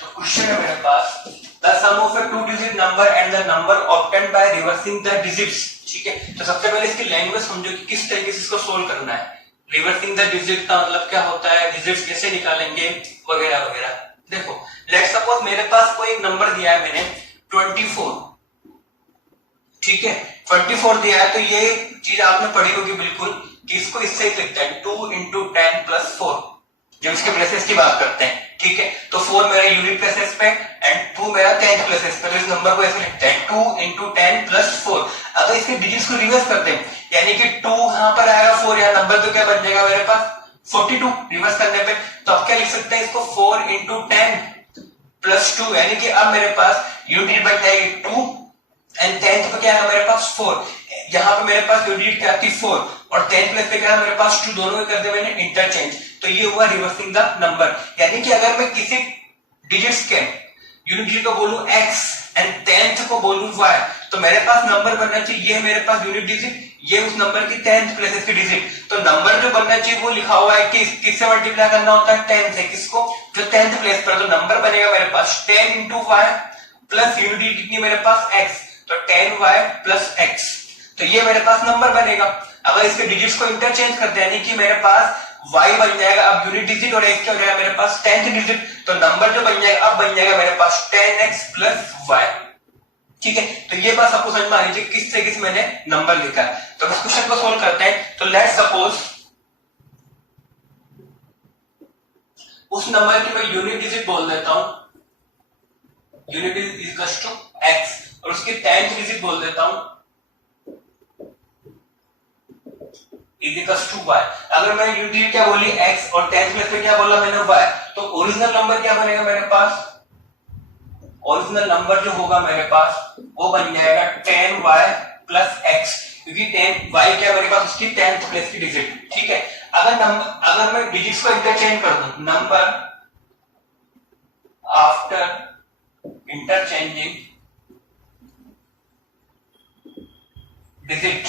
तो क्वेश्चन है मेरे पास, the sum of a two digit number and the number obtained by reversing the digits. ठीक है, तो सबसे पहले इसकी लैंग्वेज समझो कि किस तरीके से इसको सोल्व करना है। रिवर्सिंग द डिजिट का मतलब क्या होता है, डिजिट्स कैसे निकालेंगे वगैरह वगैरह। देखो लेट्स सपोज मेरे पास कोई एक नंबर दिया है मैंने 24। ठीक है, 24 दिया है, तो ये चीज आपने पढ़ी होगी बिल्कुल कि इसको इससे ही लिखते हैं 2 इंटू 10 प्लस 4, जब इसके प्लेसेस की बात करते हैं। ठीक है, तो 4 मेरा यूनिट प्लेसेस पे एंड 2 मेरा 10th प्लेसेस पे, तो इस नंबर को ऐसे लिखते हैं 2 इंटू 10 प्लस 4। अगर इसके डिजिट्स को रिवर्स करते हैं, यानी कि 2 यहाँ पर आएगा, 4 यहाँ, नंबर तो क्या बन जाएगा मेरे पास 42 रिवर्स करने पे। तो आप क्या लिख सकते हैं इसको 4 इंटू 10 प्लस 2, यानी कि अब मेरे पास यूनिट बन जाएगी 2 एंड 10th पे क्या है मेरे पास 4, यहाँ पे मेरे पास यूनिट क्या थी 4 और 10th प्लस पे क्या है मेरे पास 2, दोनों कर दिया मैंने इंटरचेंज, तो ये हुआ रिवर्सिंग द नंबर। यानी कि अगर मैं किसी डिजिट्स के यूनिट डिजिट को बोलूं x एंड 10th को बोलूं y, तो मेरे पास नंबर बनना चाहिए, ये मेरे पास यूनिट डिजिट, ये उस नंबर की 10th प्लेसेस की डिजिट। तो नंबर जो बनना चाहिए वो लिखा हुआ है कि किससे मल्टीप्लाई करना होता है 10 से, किसको जो 10th प्लेस पर, तो नंबर बनेगा मेरे पास 10 into y plus unit digit कितनी मेरे पास x, तो 10y प्लस x, तो ये मेरे पास नंबर बनेगा। अगर इसके डिजिट्स को इंटरचेंज करते हैं, यानी कि मेरे पास y बन जाएगा अब यूनिट डिजिट और x क्या हो जाएगा मेरे पास 10th डिजिट, तो नंबर जो बन जाएगा अब बन जाएगा मेरे पास 10x प्लस y। ठीक है, तो ये बात आपको समझ में आ लीजिए किस तरीके से मैंने नंबर लिखा है। तो इस क्वेश्चन को सोल्व करते हैं। तो लेट्स सपोज उस नंबर की मैं यूनिट डिजिट बोल देता हूं, unit digit equals to x, और उसकी 10th डिजिट बोल देता हूं इज इक्वल्स टू y। अगर मैं यूनिट डिजिट क्या बोली x और 10th प्लेस पे क्या बोला मैंने y, तो ओरिजिनल नंबर क्या बनेगा मेरे पास, ओरिजिनल नंबर जो होगा मेरे पास वो बन जाएगा 10y प्लस x, क्योंकि 10y क्या मेरे पास उसकी 10th प्लेस की डिजिट। ठीक है, अगर मैं डिजिट्स को इंटरचेंज कर दूं, नंबर आफ्टर इंटरचेंजिंग डिजिट,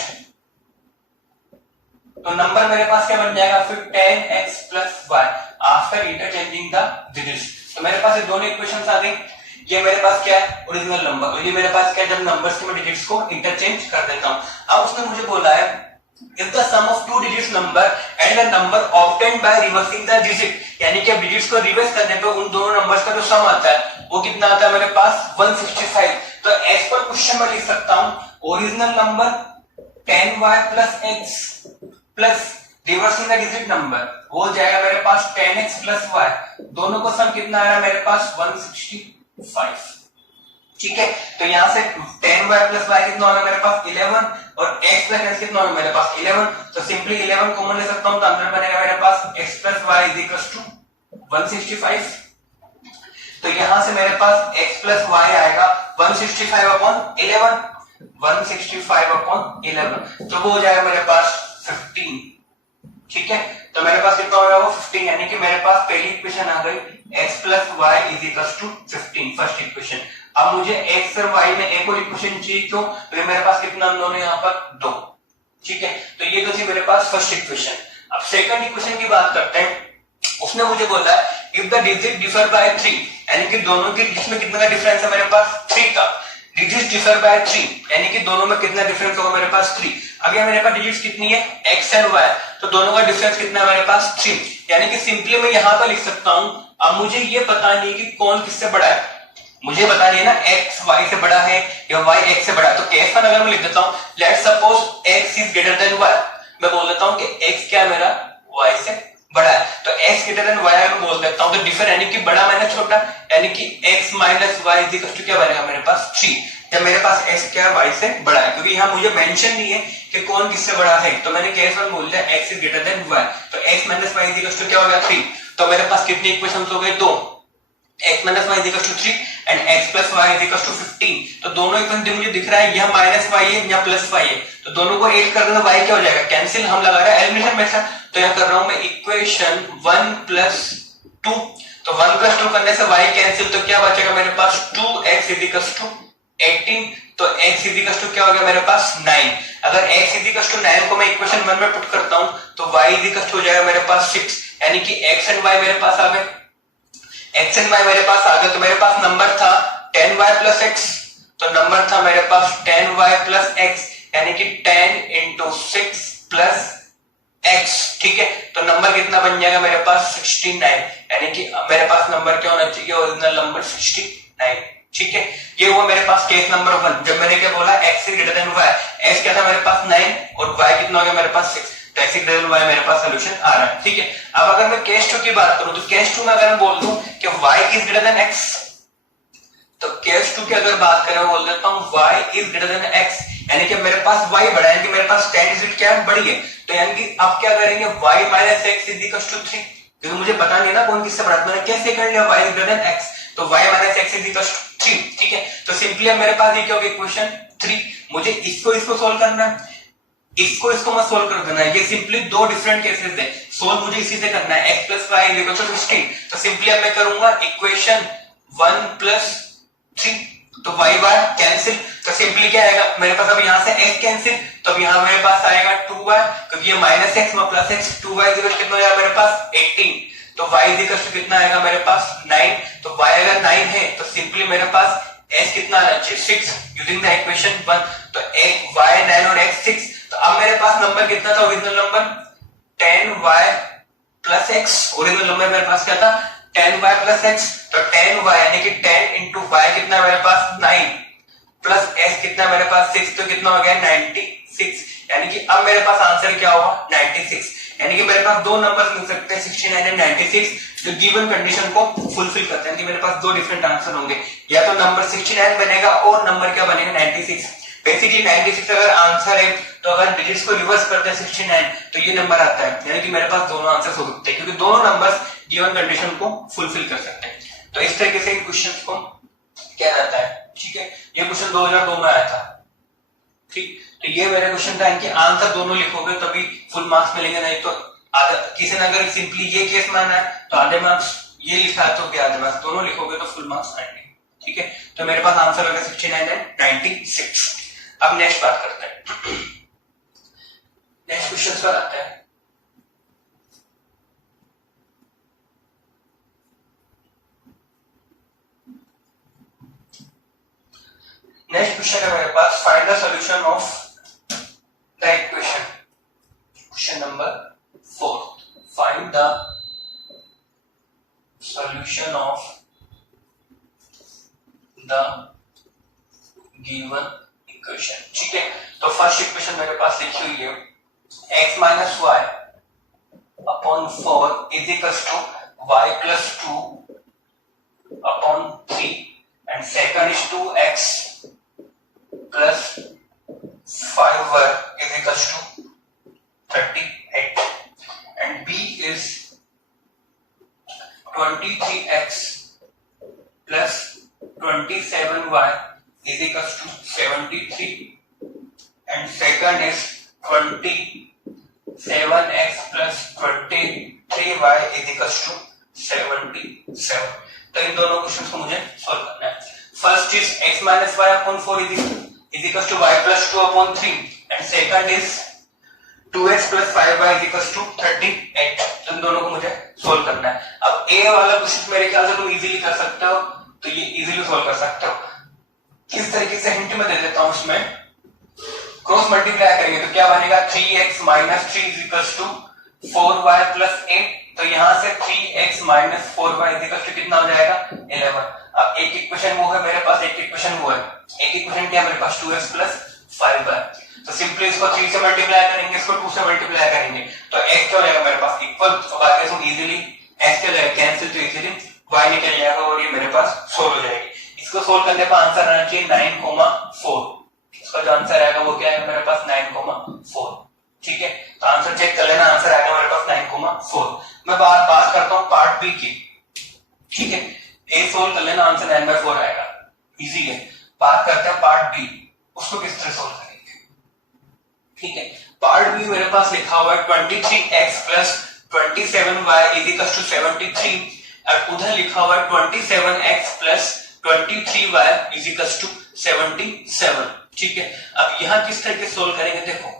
तो नंबर मेरे पास क्या बन जाएगा फिर 10x plus y after interchanging the digits. तो मेरे पास ये दोनों इक्वेशंस आ गई। ये मेरे पास क्या है ओरिजिनल नंबर, और ये मेरे पास क्या है जब नंबर्स के मैं डिजिट्स को इंटरचेंज कर देता हूं। अब उसने मुझे बोला है if the sum of two digits number and the number obtained by reversing the digit, यानी कि डिजिट्स को रिवर्स करने पे उन दोनों नंबर्स का जो सम आता है वो कितना आता है मेरे पास 165। तो एज पर क्वेश्चन में लिख सकता हूं original number 10y plus x plus reversing the digit number वो हो जाएगा मेरे पास 10x प्लस y, दोनों को सम कितना आ रहा है मेरे पास 165। ठीक है, तो यहां से 10y प्लस y कितना होगा मेरे पास 11 और x प्लस x कितना होगा मेरे पास 11, तो सिंपली 11 कॉमन ले सकता हूं, तो आंसर बनेगा मेरे पास x plus y is equal to 165। तो यहां से मेरे पास x प्लस y आएगा 165 अपॉन 11, 165 अपॉन 11, तो वो हो जाएगा मेरे पास 15। ठीक है, तो मेरे पास कितना होगा वो 15, यानी कि मेरे पास पहली इक्वेशन आ गई x plus y is equal to 15, first equation. अब मुझे x और y में एक और इक्वेशन चाहिए, क्यों, तो मेरे पास कितना अननोन है यहाँ पर 2। ठीक है, तो ये तो थी मेरे पास फर्स्ट इक्वेशन। अब सेकंड इक्वेशन की बात करते हैं। उसने मुझे बोला if the digit differ by 3, यानी कि दोनों के बीच में कितना का डिफरेंस है मेरे पास 3 का। डिजिट डिफर बाय 3 यानी कि दोनों में कितना डिफरेंस होगा मेरे पास 3। अब यहाँ मेरे पास डिजिट्स कितनी है x एंड y, तो दोनों का डिफरेंस कितना है मेरे पास 3, यानी कि सिंपली मैं यहाँ पर लिख सकता हूं। अब मुझे ये पता नहीं कि कौन किससे बड़ा है, मुझे पता नहीं है ना x y से बड़ा है या y x से बड़ा है। तो केस वन अगर मैं लिख देता हूं, let suppose x is greater than y, मैं बोल देता हूं कि x क्या मेरा y से बड़ा है, तो x ग्रेटर देन y अगर बोल देता हूं तो डिफर यानी कि बड़ा माइनस छोटा, यानी कि x minus y is equal to क्या बनेगा मेरे पास 3। जब मेरे पास x क्या y से बड़ा है, क्योंकि यहाँ मुझे मेंशन नहीं है कि कौन किससे बड़ा है, तो मैंने केस वन बोल दिया x is greater than y, तो x minus y is equal to क्या हो गया 3। तो मेरे पास कितनी इक्वेशंस हो गए, दो, x minus y is equal to 3 and x plus y is equal to 15। तो दोनों इक्वेशन मुझे दिख रहा है यह माइनस y है या प्लस y है, तो दोनों को ऐड कर देना, y क्या हो जाएगा कैंसिल, हम लगा रहे हैं एलिमिनेशन मेथड। तो यहाँ कर रहा हूं मैं इक्वेशन 1 प्लस 2, तो 1 प्लस 2 करने से y कैंसिल, तो क्या बचेगा मेरे पास 2x इज इक्वल टू 18, तो x इज इक्वल टू क्या हो गया मेरे पास 9। अगर x इज इक्वल टू 9 को मैं इक्वेशन 1 में पुट करता हूं तो y इज इक्वल टू हो जाएगा मेरे पास 6, यानी कि x एंड y मेरे पास आ गए, x एंड y मेरे पास आ गए। तो मेरे पास नंबर था 10y प्लस x, तो नंबर था मेरे पास 10y प्लस x, यानी कि 10 इंटू 6 प्लस x, ठीक है। तो नंबर कितना बन जाएगा मेरे पास 69, यानी कि मेरे पास नंबर क्या होना चाहिए, ओरिजिनल नंबर 69, ठीक है। ये हुआ मेरे पास केस नंबर 1, जब मैंने क्या बोला x is greater than y, x क्या था मेरे पास 9 और y कितना हो गया मेरे पास 6, तो x is greater than y मेरे पास सॉल्यूशन आ रहा है, ठीक है। अब अगर मैं केस 2 की बात करूं, तो केस 2 में अगर मैं बोल दूं कि y is greater than x, तो केस 2 की अगर बात करें बोल देता हूं y is greater than x, यानी कि मेरे पास y बड़ा है, यानी कि मेरे पास 10 डिजिट क्या है बड़ी है, तो यानी कि अब क्या करेंगे y minus x is equal to 3, क्योंकि मुझे पता नहीं ना कौन किससे बड़ा है, मैंने कैसे कर लिया y is greater than x, तो y minus x is equal to 3, ठीक है। तो सिंपली अब मेरे पास ये क्या हो गया इक्वेशन 3, मुझे इसको सोल्व करना है, इसको मत सोल्व कर देना है, ये सिंपली दो डिफरेंट केसेस है, सोल्व मुझे इसी से करना है, x plus y is equal to 16। तो सिंपली अब मैं करूंगा इक्वेशन 1 प्लस 3, तो y बार कैंसिल, तो सिंपली क्या आएगा मेरे पास, अब यहां से x कैंसिल, तो अब यहां मेरे पास आएगा 2y, क्योंकि ये माइनस x में plus x, 2y is equal कितना आएगा मेरे पास 18, तो y इज इक्वल टू कितना आएगा मेरे पास 9, तो y अगर 9 है तो सिंपली मेरे पास s कितना आना चाहिए 6, यूजिंग द इक्वेशन 1, तो y 9 और x 6, तो अब मेरे पास नंबर कितना था original number 10y plus x, original number मेरे पास क्या था 10y प्लस x, तो 10y यानी कि 10 इंटू y कितना मेरे पास 9 प्लस x कितना मेरे पास 6, तो कितना हो गया 96, यानी कि अब मेरे पास आंसर क्या होगा 96, यानी कि मेरे पास दो नंबर मिल सकते हैं 69 एंड 96 जो गिवन कंडीशन को फुलफिल करते हैं, कि मेरे पास दो डिफरेंट आंसर होंगे, या तो नंबर 69 बनेगा और नंबर क्या बनेगा 96। बेसिकली 96 अगर आंसर है तो अगर डिजिट्स को रिवर्स करते हैं 69 तो ये नंबर आता है, यानी कि मेरे पास दोनों आंसर्स हो सकते हैं, क्योंकि दोनों नंबर्स गिवन कंडीशन को फुलफिल कर सकते हैं। तो इस तरीके से इन क्वेश्चंस को किया जाता है, ठीक है। ये क्वेश्चन 2002 में आया था, ठीक। तो ये मेरा क्वेश्चन था, इनके आंसर दोनों लिखोगे तभी फुल मार्क्स मिलेंगे, नहीं तो किसी ने अगर सिंपली ये केस माना है तो आधे मार्क्स, ये लिखा है तो क्या आधे मार्क्स, दोनों लिखोगे तो फुल मार्क्स आएंगे, ठीक है। तो मेरे पास आंसर होगा 69 एंड 96। अब नेक्स्ट बात करते हैं, नेक्स्ट क्वेश्चन पर आते हैं। नेक्स्ट क्वेश्चन है मेरे पास, find the solution of the equation, question number 4, find the solution of the given equation, ठीक है। तो फर्स्ट इक्वेशन मेरे पास लिखी हुई है x minus y upon 4 is equal to y plus 2 upon 3 and second is 2x plus 5y is equal to 38 and b is 23x plus 27y is equals to 73 and second is 27x plus 23y is equals to 77। तो इन दोनों questions को मुझे solve करना है। First is x minus y upon 4 is equals to y plus 2 upon 3 and second is 2x plus 5y equals to 38। इन दोनों को मुझे सोल्व करना है। अब a वाला क्वेश्चन मेरे ख्याल से तुम इजीली कर सकते हो, तो ये इजीली सोल्व कर सकते हो। किस तरीके से हिंट में दे देता हूं, इसमें क्रॉस मल्टीप्लाई करेंगे तो क्या बनेगा 3x minus 3 equals to 4y plus 8। तो यहां से 3x minus 4y equals to कितना हो जाएगा 11। अब एक इक्वेशन वो है मेरे पास, एक इक्वेशन वो है। एक इक्वेशन क्या है मेरे पास 2x प्लस 5y। तो सिंपली इसको 3 से मल्टीप्लाई करेंगे, इसको 2 से मल्टीप्लाई करेंगे तो x क्या हो जाएगा मेरे पास इक्वल, तो बाकी हम इजीली x क्या हो जाएगा कैंसिल, तो इजीली y निकल जाएगा और ये मेरे पास सोल्व हो जाएगी। इसको सोल्व करने पर आंसर आना चाहिए 9,4। इसका जो आंसर आएगा वो क्या है मेरे पास 9,4। ठीक है, तो आंसर चेक कर लेना, आंसर आएगा मेरे पास 9,4। मैं बात करता हूं पार्ट बी की। ठीक है, ए सोल्व कर लेना, आंसर 9/4 आएगा, इजी है। बात करते हैं पार्ट बी, उसको किस तरह सोल्व करेंगे। ठीक है, पार्ट बी मेरे पास लिखा हुआ है 23x plus 27y is equal to 73 और उधर लिखा हुआ है 27x plus 23y is equal to 77। ठीक है, अब यहां किस तरह के सोल्व करेंगे, देखो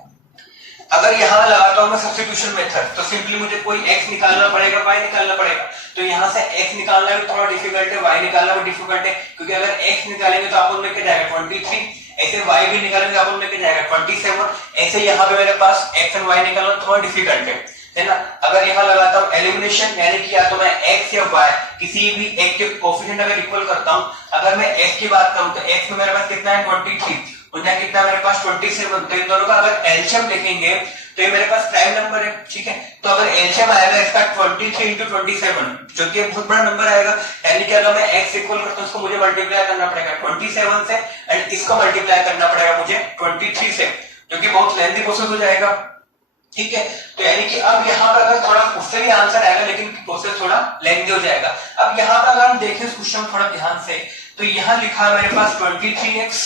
अगर यहां लगाता हूं मैं सब्स्टिट्यूशन मेथड तो सिंपली मुझे कोई x निकालना पड़ेगा, y निकालना पड़ेगा। तो यहां से x निकालना भी थोड़ा डिफिकल्ट है, y निकालना भी डिफिकल्ट है, क्योंकि अगर x निकालेंगे तो आप उनमें क्या जाएगा 23, ऐसे y भी निकालेंगे आप उनमें क्या जाएगा 27। ऐसे यहां पे मेरे पास x एंड y निकालना थोड़ा डिफिकल्ट है ना। अगर यहां लगाता हूं एलिमिनेशन, यानी कि या तो मैं x या y किसी भी एक के कोएफिशिएंट अगर इक्वल करता हूं, अगर मैं x की बात करूं तो x में मेरे पास कितना है 23 और यहाँ कितना मेरे पास 27। तो इन दोनों का अगर एलसीएम लिखेंगे तो ये मेरे पास प्राइम नंबर है। ठीक है, तो अगर एलसीएम आएगा इसका 23 into 27 जो कि एक बहुत बड़ा नंबर आएगा, यानी कि अगर मैं x इक्वल करता हूं उसको मुझे मल्टीप्लाई करना पड़ेगा 27 से एंड इसको मल्टीप्लाई करना पड़ेगा मुझे 23 से, जो कि बहुत लेंथी प्रोसेस हो जाएगा। ठीक है, तो यानी कि अब यहाँ पर अगर थोड़ा उससे भी आंसर आएगा लेकिन प्रोसेस थोड़ा लेंथी हो जाएगा। अब यहाँ पर अगर हम देखें इस क्वेश्चन थोड़ा ध्यान से, तो यहाँ लिखा है मेरे पास 23x,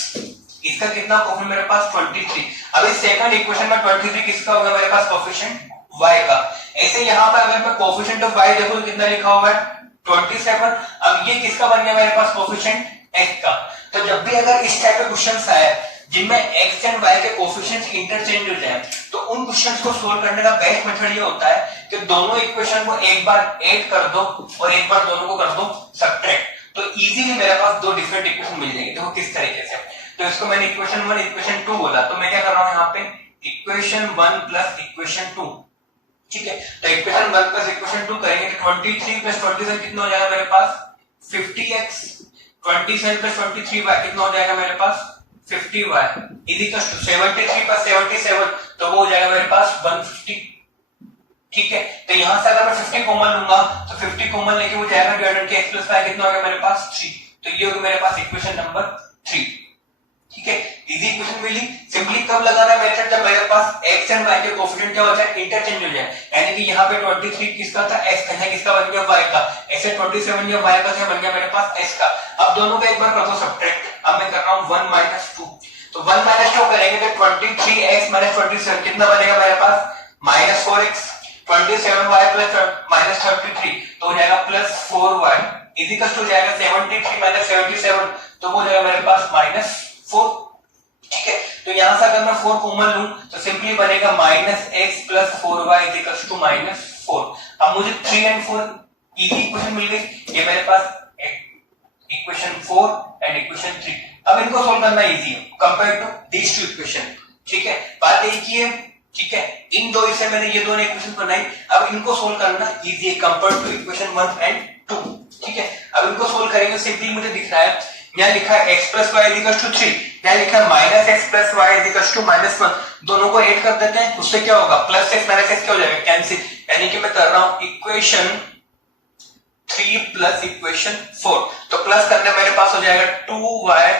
इसका कितना कोफिशिएंट मेरे पास 23। अब इस सेकंड इक्वेशन में 23 किसका होगा मेरे पास कोफिशिएंट y का। ऐसे यहाँ पर अगर मैं कोफिशिएंट ऑफ y देखूं तो कितना लिखा हुआ है 27। अब ये किसका बन गया मेरे पास कोफिशिएंट x का। तो जब भी अगर इस टाइप के क्वेश्चंस आए जिनमें x एंड y के कोफिशिएंट्स इंटरचेंज हो जाए, तो उन क्वेश्चंस को सोल्व करने का बेस्ट मेथड ये होता है कि दोनों इक्वेशन को एक बार ऐड कर दो और एक बार दोनों को कर दो सब्ट्रैक्ट, तो इजीली मेरे पास दो डिफरेंट इक्वेशन मिल जाएंगे। देखो किस तरीके से, तो इसको मैंने इक्वेशन 1 इक्वेशन 2 बोला, तो मैं क्या कर रहा हूं यहाँ पे इक्वेशन 1 प्लस इक्वेशन 2। ठीक है, तो इक्वेशन 1 प्लस इक्वेशन 2 करेंगे तो 23 प्लस 27 कितना हो जाएगा मेरे पास 50x, 27 प्लस 23y कितना हो जाएगा मेरे पास 50y is equal to 73 plus 77 तो वो हो जाएगा मेरे पास 150। ठीक है, तो यहां से अगर मैं 50 कॉमन लूंगा तो 50 कॉमन लेके वो जाएगा डिवाइडेड के x प्लस y कितना होगा मेरे पास 3, तो ये होगा मेरे पास इक्वेशन नंबर 3। ठीक है, इजी इक्वेशन मिली। सिंपली कब लगाना मेथड, जब मेरे पास x एंड y के कोएफिशिएंट क्या हो जाए इंटरचेंज हो जाए, यानी कि यहाँ पे 23 किसका था x का, है किसका बन गया y का, ऐसे 27 या y का से बन गया मेरे पास x का। अब दोनों का एक बार कर दो सब्ट्रैक्ट। अब मैं कर रहा हूं 1 माइनस 2, तो 1 माइनस 2 करेंगे तो 23x माइनस 27 कितना बनेगा मेरे पास minus 4x, 27y plus minus 33 तो हो जाएगा plus 4y is equal to जाएगा 73 माइनस 77 तो वो हो जाएगा मेरे पास माइनस 4। ठीक है, तो यहां से अगर मैं 4 कॉमन लूं तो सिंपली बनेगा minus x plus 4y is equal to minus 4। अब मुझे 3 एंड 4 इजी इक्वेशन मिल गई, ये मेरे पास इक्वेशन 4 एंड इक्वेशन 3। अब इनको सोल्व करना इजी है compare to these two equation. ठीक है, बात एक ही है। ठीक है, इन दो से मैंने ये दोनों इक्वेशन बनाई, अब इनको सोल्व करना इजी है कंपेयर टू इक्वेशन 1 एंड 2। ठीक है, अब इनको सोल्व करेंगे, सिंपली मुझे दिख रहा है यहाँ लिखा है x plus y is equal to 3, यहाँ लिखा है minus x plus y is equal to minus 1, दोनों को ऐड कर देते हैं, उससे क्या होगा प्लस एक्स माइनस एक्स क्या हो जाएगा कैंसिल, यानी कि मैं कर रहा हूं इक्वेशन 3 प्लस इक्वेशन 4, तो प्लस करने मेरे पास हो जाएगा 2y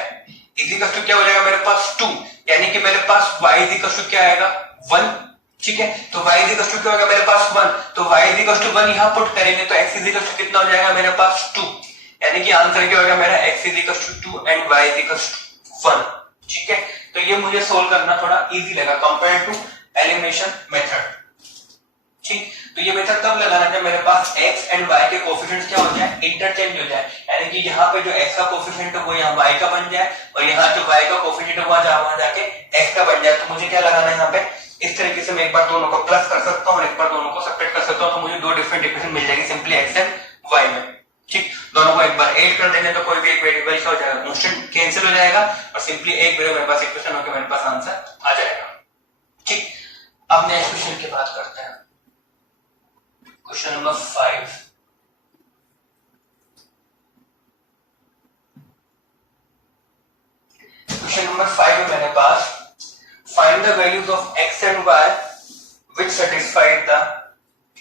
इज इक्वल टू क्या हो जाएगा मेरे पास 2, यानी कि मेरे पास y इज इक्वल टू क्या आएगा 1। ठीक है, तो y इज इक्वल टू क्या होगा मेरे पास 1, तो y इज इक्वल टू 1 यहां पुट करेंगे तो x इज इक्वल टू कितना हो जाएगा मेरे पास 2, यानी कि आंसर क्या होगा मेरा x is equal to 2 and y is equal to 1। ठीक है, तो ये मुझे सोल्व करना थोड़ा इजी लगा कंपेयर टू एलिमिनेशन मेथड। ठीक, तो ये मेथड तब लगाना जब मेरे पास x एंड y के कोएफिशिएंट्स क्या हो जाए इंटरचेंज हो जाए, यानी कि यहाँ पे जो x का कोएफिशिएंट है वो यहाँ y का बन जाए और यहाँ जो y का कोएफिशिएंट है वहां जाके x का बन जाए। तो मुझे क्या लगाना है यहाँ पे इस तरीके से मैं एक बार दोनों को प्लस कर सकता हूँ और एक बार दोनों को सेपरेट कर सकता हूँ, तो मुझे दो डिफरेंट इक्वेशन मिल जाएगी सिंपली एक्स एंड वाई में। ठीक, दोनों को एक बार ऐड कर देंगे तो कोई भी एक वेरिएबल क्या हो जाएगा, कांस्टेंट कैंसिल हो जाएगा और सिंपली एक वेरिएबल मेरे पास इक्वेशन होकर मेरे पास आंसर आ जाएगा। ठीक, अब नेक्स्ट क्वेश्चन की बात करते हैं, क्वेश्चन नंबर 5। क्वेश्चन नंबर 5 में मेरे पास find the values of x and y which satisfied the,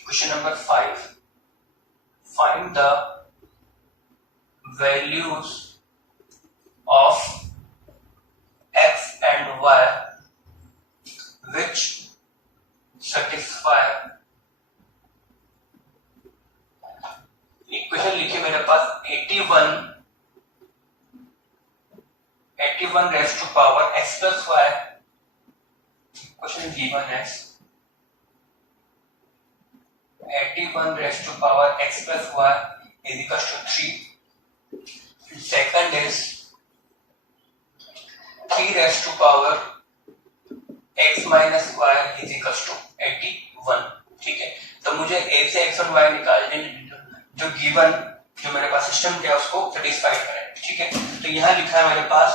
question number 5, find the values of x and y which satisfy, equation लिखिए मेरे पास 81 raised to power x plus y, question given as 81 raised to power x plus y is equals to 3. Second is 3 raised to power x minus y is equals to 81. ठीक है, तो मुझे a से x और y निकालने जो given जो मेरे पास सिस्टम क्या उसको सेटिस्फाई करे। ठीक है, तो यहाँ लिखा है मेरे पास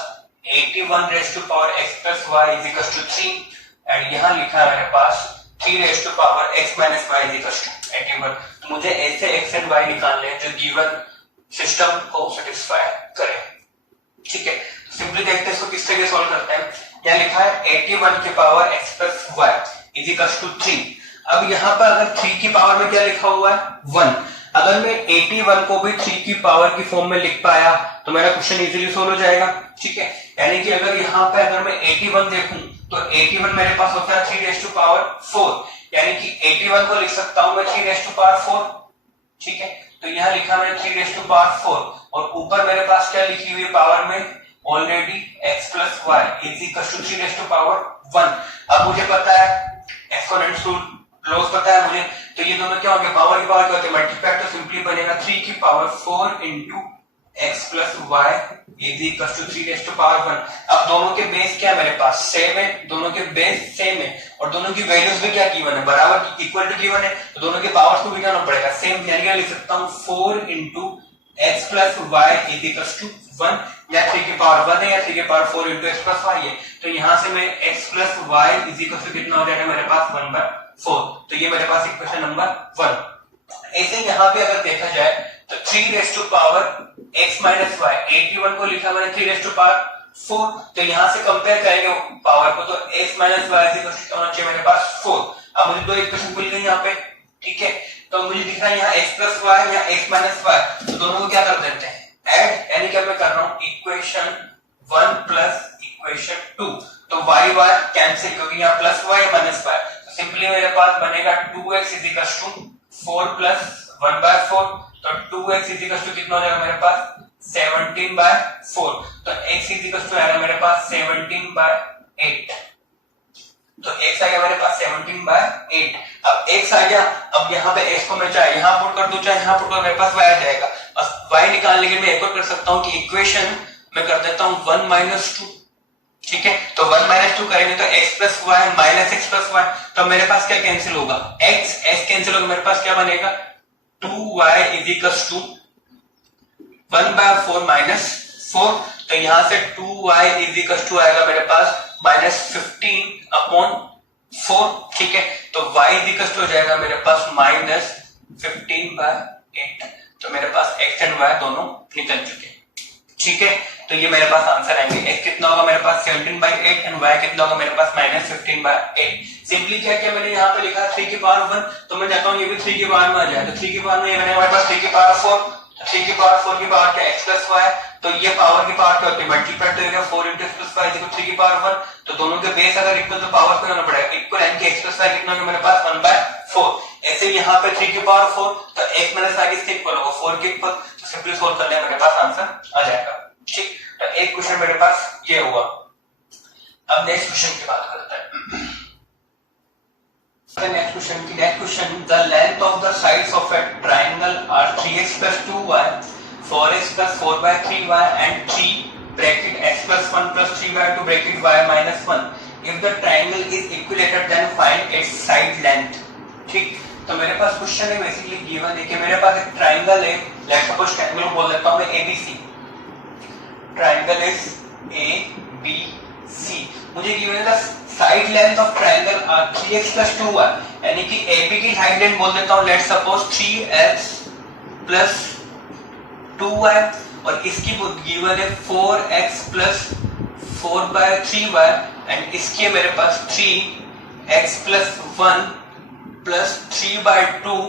81 raised to power x plus y is equals to 3 and यहाँ लिखा है मेरे पास 3 raised to power x minus y is equals to 81। तो मुझे a से x and y निकालने हैं जो गिवन सिस्टम को सेटिस्फाई करे। ठीक है, तो सिंपली देखते हैं इसको किस तरीके सॉल्व करते हैं। यहाँ लिखा है 81 की power x plus y is equals to 3। अब यहाँ पर अगर 3 की पावर में क्या लिखा हुआ है 1, अगर मैं 81 को भी 3 की पावर की फॉर्म में लिख पाया तो मेरा क्वेश्चन इजीली सॉल्व हो जाएगा। ठीक है, यानी कि अगर यहाँ पे अगर मैं 81 देखूं तो 81 मेरे पास होता है 3 raised to power 4, यानी कि 81 को लिख सकता हूं मैं 3 raised to power 4। ठीक है, तो यहाँ लिखा मैंने 3 raised to power 4 और ऊपर मेरे पास क्या लिखी हुई है पावर में already x plus y is equals to 3 raised to power 1। अब मुझे पता है एक्सपोनेंट रूल क्लोज पता है मुझे, तो ये दोनों क्या होंगे पावर की पावर क्या होती है मल्टीप्लाई, तो सिंपली बनेगा 3 की power 4 into x plus y is equals to 3 raised to power 1। अब दोनों के बेस क्या है मेरे पास सेम है, दोनों के बेस सेम है और दोनों की वैल्यूज भी क्या गिवन है बराबर इक्वल टू गिवन है, तो दोनों के पावर्स को भी जाना पड़ेगा सेम, यानी क्या लिख सकता हूं 4 into x plus y is equals to 1, या 3 की पावर 1 है या 3 की power 4 into x plus y है, तो यहां से मैं x plus y is equals to कितना हो जाएगा मेरे पास 1/4। तो ये मेरे पास इक्वेशन नंबर 1। ऐसे यहाँ पे अगर देखा जाए तो 3 raised to power x minus y, 81 को लिखा मैंने 3 raised to power 4, तो यहाँ से कंपेयर करेंगे पावर को तो x minus y होना चाहिए मेरे पास 4। अब मुझे दो इक्वेशन मिल गई यहाँ पे। ठीक है, तो मुझे दिख रहा है यहाँ x plus y या x minus y, तो दोनों को क्या कर देते हैं ऐड, यानी क्या मैं कर रहा हूँ इक्वेशन 1 प्लस इक्वेशन 2, तो y y कैंसिल क्योंकि यहाँ प्लस y या माइनस y, तो सिंपली मेरे पास बनेगा 2x is equals to 4 plus 1/4, तो 2x is equals to कितना हो जाएगा मेरे पास 17/4, तो x is equals to आएगा मेरे पास 17/8, तो x आ गया मेरे पास 17/8। अब x आ गया, अब यहाँ पे x को मैं चाहे यहाँ पुट कर दूं चाहे यहाँ पुट कर, मेरे पास y आ जाएगा। बस y निकालने के लिए मैं एक और कर सकता हूँ कि इक्वेशन मैं कर देता हूँ 1 minus 2। ठीक है, तो 1 minus 2 करेंगे तो x plus y minus x plus y, तो मेरे पास क्या कैंसिल होगा x कैंसिल होगा, मेरे पास क्या बनेगा 2y is equals to 1/4 minus 4, तो यहां से 2y is equals to आएगा मेरे पास -15/4। ठीक है, तो y is equals to हो जाएगा मेरे पास -15/8, तो मेरे पास x एंड y दोनों निकल चुके। ठीक है, तो ये मेरे पास आंसर आएंगे x कितना होगा मेरे पास 17/8 एंड y कितना होगा मेरे पास -15/8। सिंपली क्या किया मैंने यहाँ पे लिखा 3 की पावर 1, तो मैं चाहता हूँ ये भी 3 की पावर में आ जाए, तो 3 की पावर में ये बनेगा मेरे पास 3 की पावर 4, तो 3 की पावर 4 की पावर क्या x plus y, तो ये पावर की पावर क्या होती है मल्टीप्लाई तो होगा 4 into x plus y equal 3 की पावर 1, तो दोनों के बेस अगर इक्वल तो पावर को होना पड़ेगा इक्वल, यानी कि x plus y कितना होगा मेरे पास 1/4। ऐसे यहाँ पे 3 की पावर 4, तो x minus y किसके इक्वल होगा 4 के इक्वल, तो सिंपली सोल्व करने में मेरे पास आंसर आ जाएगा। ठीक, तो एक क्वेश्चन मेरे पास ये हुआ। अब नेक्स्ट क्वेश्चन की बात करते हैं। Next question the length of the sides of a triangle are 3x plus 2y 4x plus 4/3y and 3 bracket x plus 1 plus 3y to bracket y minus 1 if the triangle is equilateral then find its side length. ठीक, तो मेरे पास question है basically given है कि मेरे पास एक ट्राइंगल है, लेट्स सपोज ट्राइंगल को बोल देता हूं मैं एबीसी। ट्राइंगल इज एबीसी, मुझे गिवन है side length of triangle 3x + 2y, यानी कि AB की साइड लेंथ बोल देता हूं लेट्स सपोज 3x + 2y, और इसकी गिवन है 4x + 4/3y, एंड इसकी है मेरे पास 3x + 1 + 3/2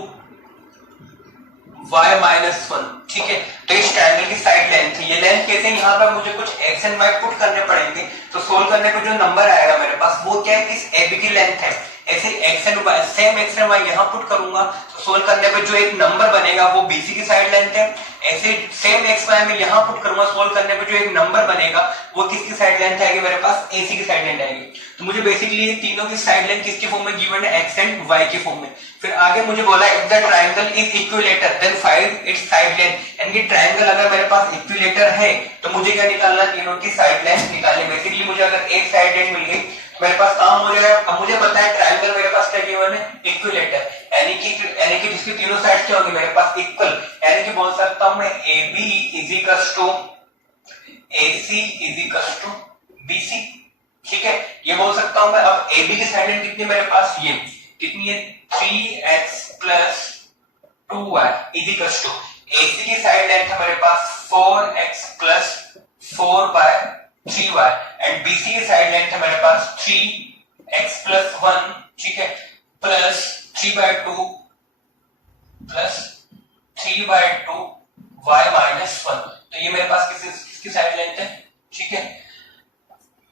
y - 1। ठीक है, तो इस ट्रायंगल की साइड लेंथ है। ये लेंथ कैसे, यहाँ पर मुझे कुछ x एंड y पुट करने पड़ेंगे, तो सोल्व करने पे जो नंबर आएगा मेरे पास वो क्या है, इस AB की लेंथ है। ऐसे x and y, same x and y यहाँ पुट करूंगा, तो सोल्व करने पे जो एक नंबर बनेगा वो BC की साइड लेंथ है। ऐसे सेम x y में यहाँ पुट करूंगा, सोल्व करने पे जो एक नंबर बनेगा वो किसकी साइड लेंथ आएगी, मेरे पास AC की साइड लेंथ आएगी। तो मुझे बेसिकली ये तीनों की साइड लेंथ किसके फॉर्म में गिवन है, x एंड y के फॉर्म में। फिर आगे मुझे बोला if the triangle is equilateral then find its side length, यानी कि ट्रायंगल अगर मेरे पास इक्विलेटर है तो मुझे क्या निकालना, तीनों की साइड लेंथ निकालनी। बेसिकली मुझे अगर एक साइड लेंथ मिल गई मेरे पास काम हो जाएगा। अब मुझे पता है ट्रायंगल मेरे पास क्या गिवन है, इक्विलेटर, यानी कि जिसकी तीनों साइड क्या होंगी मेरे पास इक्वल, यानी कि बोल सकता हूं मैं AB = AC = BC। ठीक है, ये बोल सकता हूं मैं। अब AB की साइड लेंथ कितनी मेरे पास, ये कितनी है 3x + 2y = AC की साइड लेंथ है मेरे पास 4x + 4/3y, एंड BC की साइड लेंथ है मेरे पास 3x + 1, ठीक है, प्लस 3/2 प्लस 3/2 y - 1। तो ये मेरे पास किसकी साइड लेंथ है, ठीक है,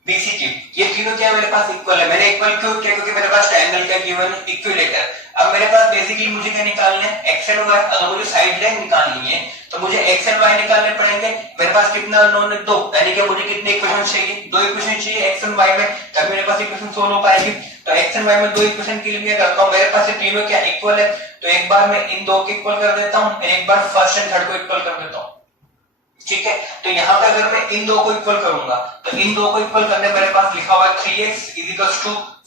BC की। ये तीनों क्या है मेरे पास इक्वल है। मैंने इक्वल क्यों किया, क्योंकि मेरे पास ट्रायंगल क्या गिवन है, इक्विलेटर। अब मेरे पास बेसिकली मुझे क्या निकालना है, x एंड y। अगर मुझे साइड लेंथ निकालनी है तो मुझे x एंड y निकालने पड़ेंगे। मेरे पास कितना अननोन है, 2, यानी कि मुझे कितने इक्वेशन चाहिए, 2 इक्वेशन चाहिए x एंड y में, तब मेरे पास इक्वेशन सोल्व हो पाएगी। तो x एंड y में 2 इक्वेशन के लिए करता हूं, मेरे पास ये तीनों क्या इक्वल है, तो एक बार मैं इन दो को इक्वल कर देता हूं, एक बार फर्स्ट एंड थर्ड को इक्वल कर देता हूं। ठीक है, तो यहाँ पे अगर मैं इन दो को इक्वल करूंगा तो इन दो को इक्वल करने मेरे पास लिखा हुआ है 3x =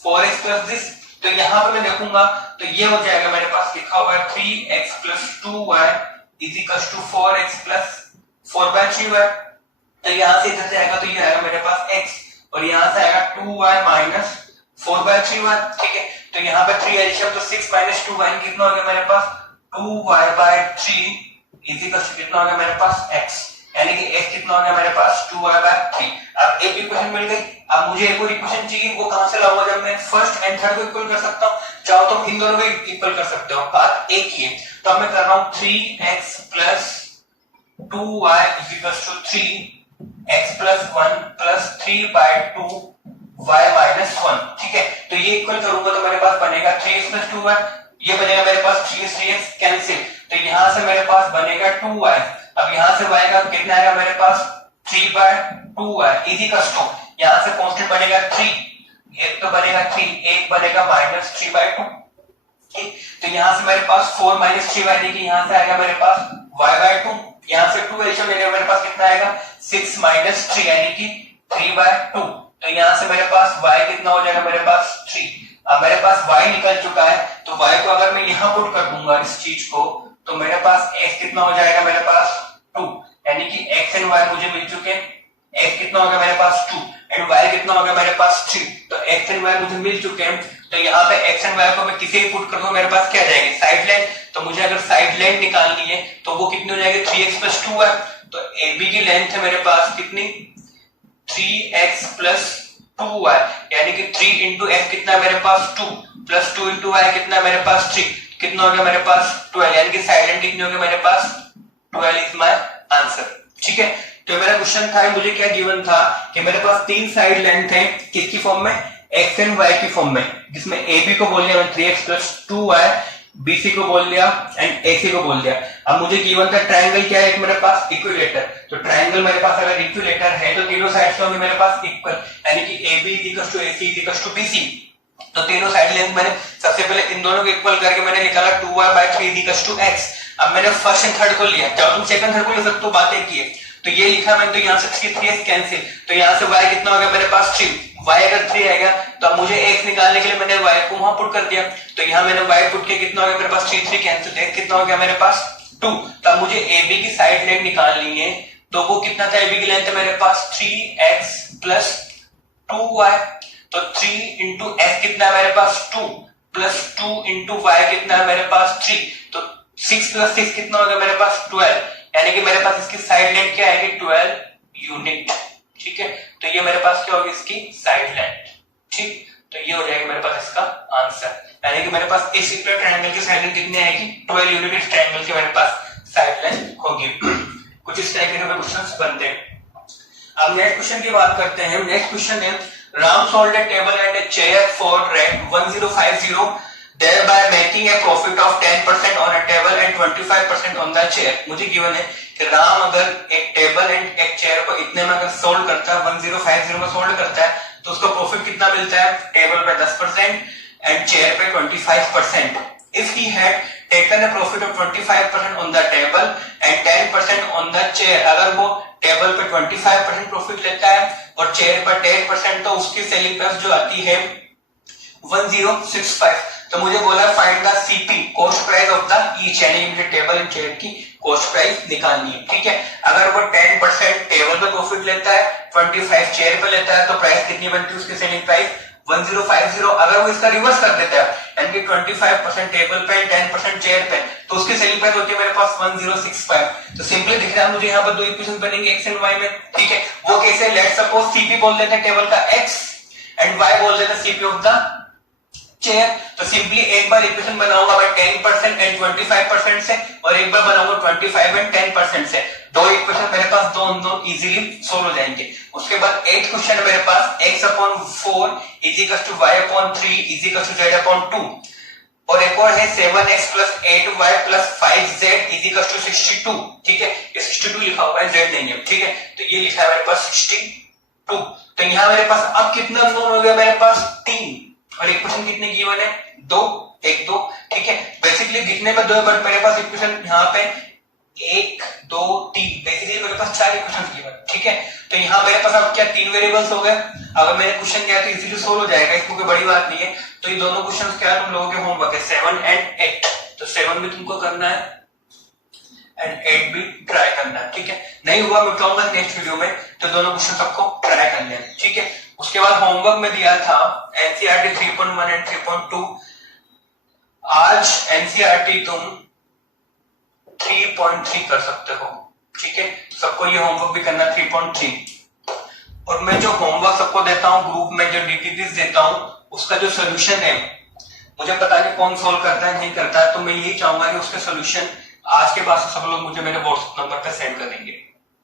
4x + this। तो यहाँ पे मैं देखूंगा तो ये हो जाएगा मेरे पास लिखा हुआ है 3x + 2y = 4x + 4/3y। तो यहाँ से इधर जाएगा तो ये आएगा मेरे पास x, और यहाँ से आएगा 2y - 4/3y। ठीक है, तो यहाँ पे 3 एडिशन तो 6 - 2y कितना हो गया मेरे पास 2y/3 कितना हो गया मेरे पास x, यानी कि x कितना हो गया मेरे पास 2y/3। अब एक इक्वेशन मिल गई। अब मुझे एक और इक्वेशन चाहिए, वो कहां से लाऊंगा, जब मैं फर्स्ट एंड थर्ड को इक्वल कर सकता हूं, चाहो तो इन दोनों को इक्वल कर सकते हो, बात एक ही है। तो अब मैं कर रहा हूं 3x + 2y = 3x + 1 + 3/2 y - 1। ठीक है, तो ये इक्वल करूंगा तो मेरे पास बनेगा 3x + 2y, ये बनेगा मेरे पास 3x कैंसिल, तो यहां से मेरे पास बनेगा 2y। अब यहां से y का कितना आएगा मेरे पास 3/2y = यहां से कांस्टेंट बनेगा 3, एक तो बनेगा 3, एक बनेगा -3/2। ठीक, तो यहां से मेरे पास 4 - 3y, यानी कि यहां से आएगा मेरे पास y/2। यहां से 2 एडिशन लेने मेरे पास कितना आएगा 6 - 3, यानी कि 3/2। तो यहां से मेरे पास y कितना हो जाएगा मेरे पास 3। अब मेरे पास y निकल चुका है, तो y को अगर मैं यहां पुट कर दूंगा इस चीज को, तो मेरे पास x कितना हो जाएगा मेरे पास 2, यानी कि x एंड y मुझे मिल चुके हैं। x कितना हो गया मेरे पास 2 एंड y कितना हो गया मेरे पास 3, तो x एंड y मुझे मिल चुके हैं। तो यहाँ पे x एंड y को मैं किसी भी पुट कर दूं, मेरे पास क्या जाएगी साइड लेंथ। तो मुझे अगर साइड लेंथ निकालनी है तो वो कितनी हो जाएगी 3x + 2y। तो AB की लेंथ है मेरे पास कितनी 3x + 2y, यानी कि 3 × x कितना मेरे पास 2 + 2 × y कितना मेरे पास 3, कितना हो गया मेरे पास 12, यानी कि साइड लेंथ कितनी हो गई मेरे पास 12 इज माय आंसर। ठीक है, तो मेरा क्वेश्चन था, मुझे क्या गिवन था कि मेरे पास 3 साइड लेंथ है, किसकी फॉर्म में, x एंड y की फॉर्म में, जिसमें AB को बोल दिया मैं 3x + 2y, BC को बोल दिया एंड AC को बोल दिया। अब मुझे गिवन था ट्रायंगल क्या है मेरे पास इक्विलेटर। तो ट्रायंगल मेरे पास अगर इक्विलेटर है तो तीनों साइड्स होंगे मेरे पास इक्वल, यानी कि AB = AC = BC। तो तीनों साइड लेंथ मैंने सबसे पहले इन दोनों को इक्वल करके मैंने निकाला 2y/3 = x। अब मैंने फर्स्ट एंड थर्ड को लिया, चाहो तुम सेकंड थर्ड को ले सकते हो, बात एक ही है। तो ये लिखा मैंने, तो यहाँ से 3x कैंसिल, तो यहाँ से y कितना हो गया मेरे पास 3, y अगर 3 आएगा तो अब मुझे x निकालने के लिए मैंने y को वहां पुट कर दिया, तो यहाँ मैंने y पुट किया, कितना हो गया मेरे पास 3 3 कैंसिल, x कितना हो गया मेरे पास 2। तब मुझे AB की साइड लेंथ निकालनी है, तो वो कितना था AB की लेंथ है मेरे पास 3x प्लस 2y, तो 3 इंटू x कितना है मेरे पास 2 प्लस 2 इंटू y कितना है मेरे पास 3, तो 6 प्लस 6 कितना हो गया मेरे पास 12, यानी कि मेरे पास इसकी साइड लेंथ क्या आएगी 12 यूनिट। ठीक है, तो ये मेरे पास क्या होगी इसकी साइड लेंथ। ठीक, तो ये हो जाएगा मेरे पास इसका आंसर, यानी कि मेरे पास इस इक्वल ट्रायंगल की साइड लेंथ कितनी आएगी 12 यूनिट इस ट्रायंगल की मेरे पास साइड लेंथ होगी। कुछ इस टाइप के क्वेश्चंस बनते हैं। अब नेक्स्ट क्वेश्चन की बात करते हैं। नेक्स्ट क्वेश्चन है Ram sold a table and a chair for rent 1050 thereby making a profit of 10% on a table and 25% on the chair। मुझे गिवन है कि राम अगर एक टेबल एंड एक चेयर को इतने में अगर सोल्ड करता है 1050 में सोल्ड करता है तो उसको प्रॉफिट कितना मिलता है, टेबल पे 10% एंड चेयर पे 25%। If he had taken a profit of 25% on the table and 10% on the chair, अगर वो टेबल पे 25% प्रॉफिट लेता है और चेयर पर 10%, तो उसकी सेलिंग प्राइस जो आती है 1065। तो मुझे बोला find the CP cost price of the each, यानी मुझे टेबल एंड चेयर की कॉस्ट प्राइस निकालनी है। ठीक है, अगर वो 10% टेबल पे प्रॉफिट लेता है 25 चेयर पे लेता है तो प्राइस कितनी बनती है उसकी सेलिंग प्राइस 1050। अगर वो इसका रिवर्स कर देता है यानी कि 25% टेबल पे 10% चेयर पे, तो उसकी सेलिंग प्राइस होती है मेरे पास 1065। तो सिंपली दिख रहा है मुझे यहाँ पर दो इक्वेशन बनेंगे x एंड y में। ठीक है, वो कैसे, लेट्स सपोज सीपी बोल देते हैं टेबल का x एंड y बोल देते हैं सीपी ऑफ द चेयर। तो सिंपली एक बार इक्वेशन बनाऊंगा मैं 10% एंड 25% से और एक बार बनाऊंगा 25 एंड 10% से। दो इक्वेशन मेरे पास दो इजीली सोल्व हो जाएंगे। उसके बाद 8 क्वेश्चन है मेरे पास x upon 4 is equal to y upon 3 is equal to z upon 2, और एक और है 7x plus 8y plus 5z is equal to 62। ठीक है, ये 62 लिखा हुआ है, z नहीं है। ठीक है, तो ये लिखा है मेरे पास 62। तो यहाँ मेरे पास अब कितना नोन हो गया मेरे पास 3, और इक्वेशन कितने गिवन है 2 1 2। ठीक है, बेसिकली दिखने में 2 बट मेरे पास इक्वेशन यहाँ पे 1 2 3, बेसिकली मेरे पास 4 इक्वेशन गिवन। ठीक है, तो यहाँ मेरे पास अब क्या 3 वेरिएबल्स हो गए। अगर मैंने क्वेश्चन किया तो इजीली सोल्व हो जाएगा, इसको कोई बड़ी बात नहीं है। तो ये दोनों क्वेश्चन क्या तुम लोगों के होमवर्क है 7 एंड 8, तो 7 भी तुमको करना है एंड 8 भी ट्राई करना है। ठीक है, नहीं हुआ मैं बताऊंगा नेक्स्ट वीडियो में, तो दोनों क्वेश्चन सबको ट्राई करना है। ठीक है, उसके बाद होमवर्क में दिया था एनसीईआरटी 3.1 एंड 3.2। आज एनसीईआरटी तुम 3.3 कर सकते हो। ठीक है, सबको ये होमवर्क भी करना 3.3। और मैं जो होमवर्क सबको देता हूँ ग्रुप में, जो डीपीपीस देता हूँ, उसका जो सोल्यूशन है मुझे पता नहीं कौन सोल्व करता है नहीं करता है, तो मैं यही चाहूंगा कि उसके सोल्यूशन आज के बाद से सब लोग मुझे मेरे व्हाट्सएप नंबर पे सेंड करेंगे।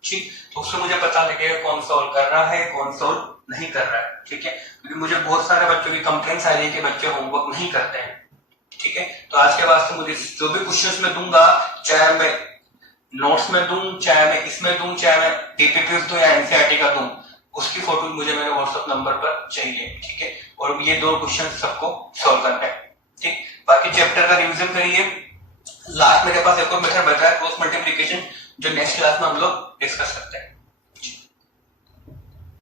ठीक, तो उससे मुझे पता लगेगा कौन सोल्व कर रहा है कौन सोल्व नहीं कर रहा है। ठीक है, क्योंकि मुझे बहुत सारे बच्चों की कंप्लेंट्स आ रही है कि बच्चे होमवर्क नहीं करते हैं। ठीक है, तो आज के बाद से मुझे जो भी क्वेश्चंस मैं दूंगा, चाहे मैं नोट्स में दूं, चाहे मैं इसमें दूं, चाहे मैं डीपीपीएस दूं या एनसीईआरटी का दूं, उसकी फोटो मुझे मेरे व्हाट्सएप नंबर पर चाहिए। ठीक है, और ये 2 क्वेश्चन सबको सॉल्व करना है। ठीक, बाकी चैप्टर का रिवीजन करिए। लास्ट मेरे पास एक और मेथड बचा है क्रॉस मल्टीप्लिकेशन, जो नेक्स्ट क्लास में हम लोग डिस्कस करते हैं।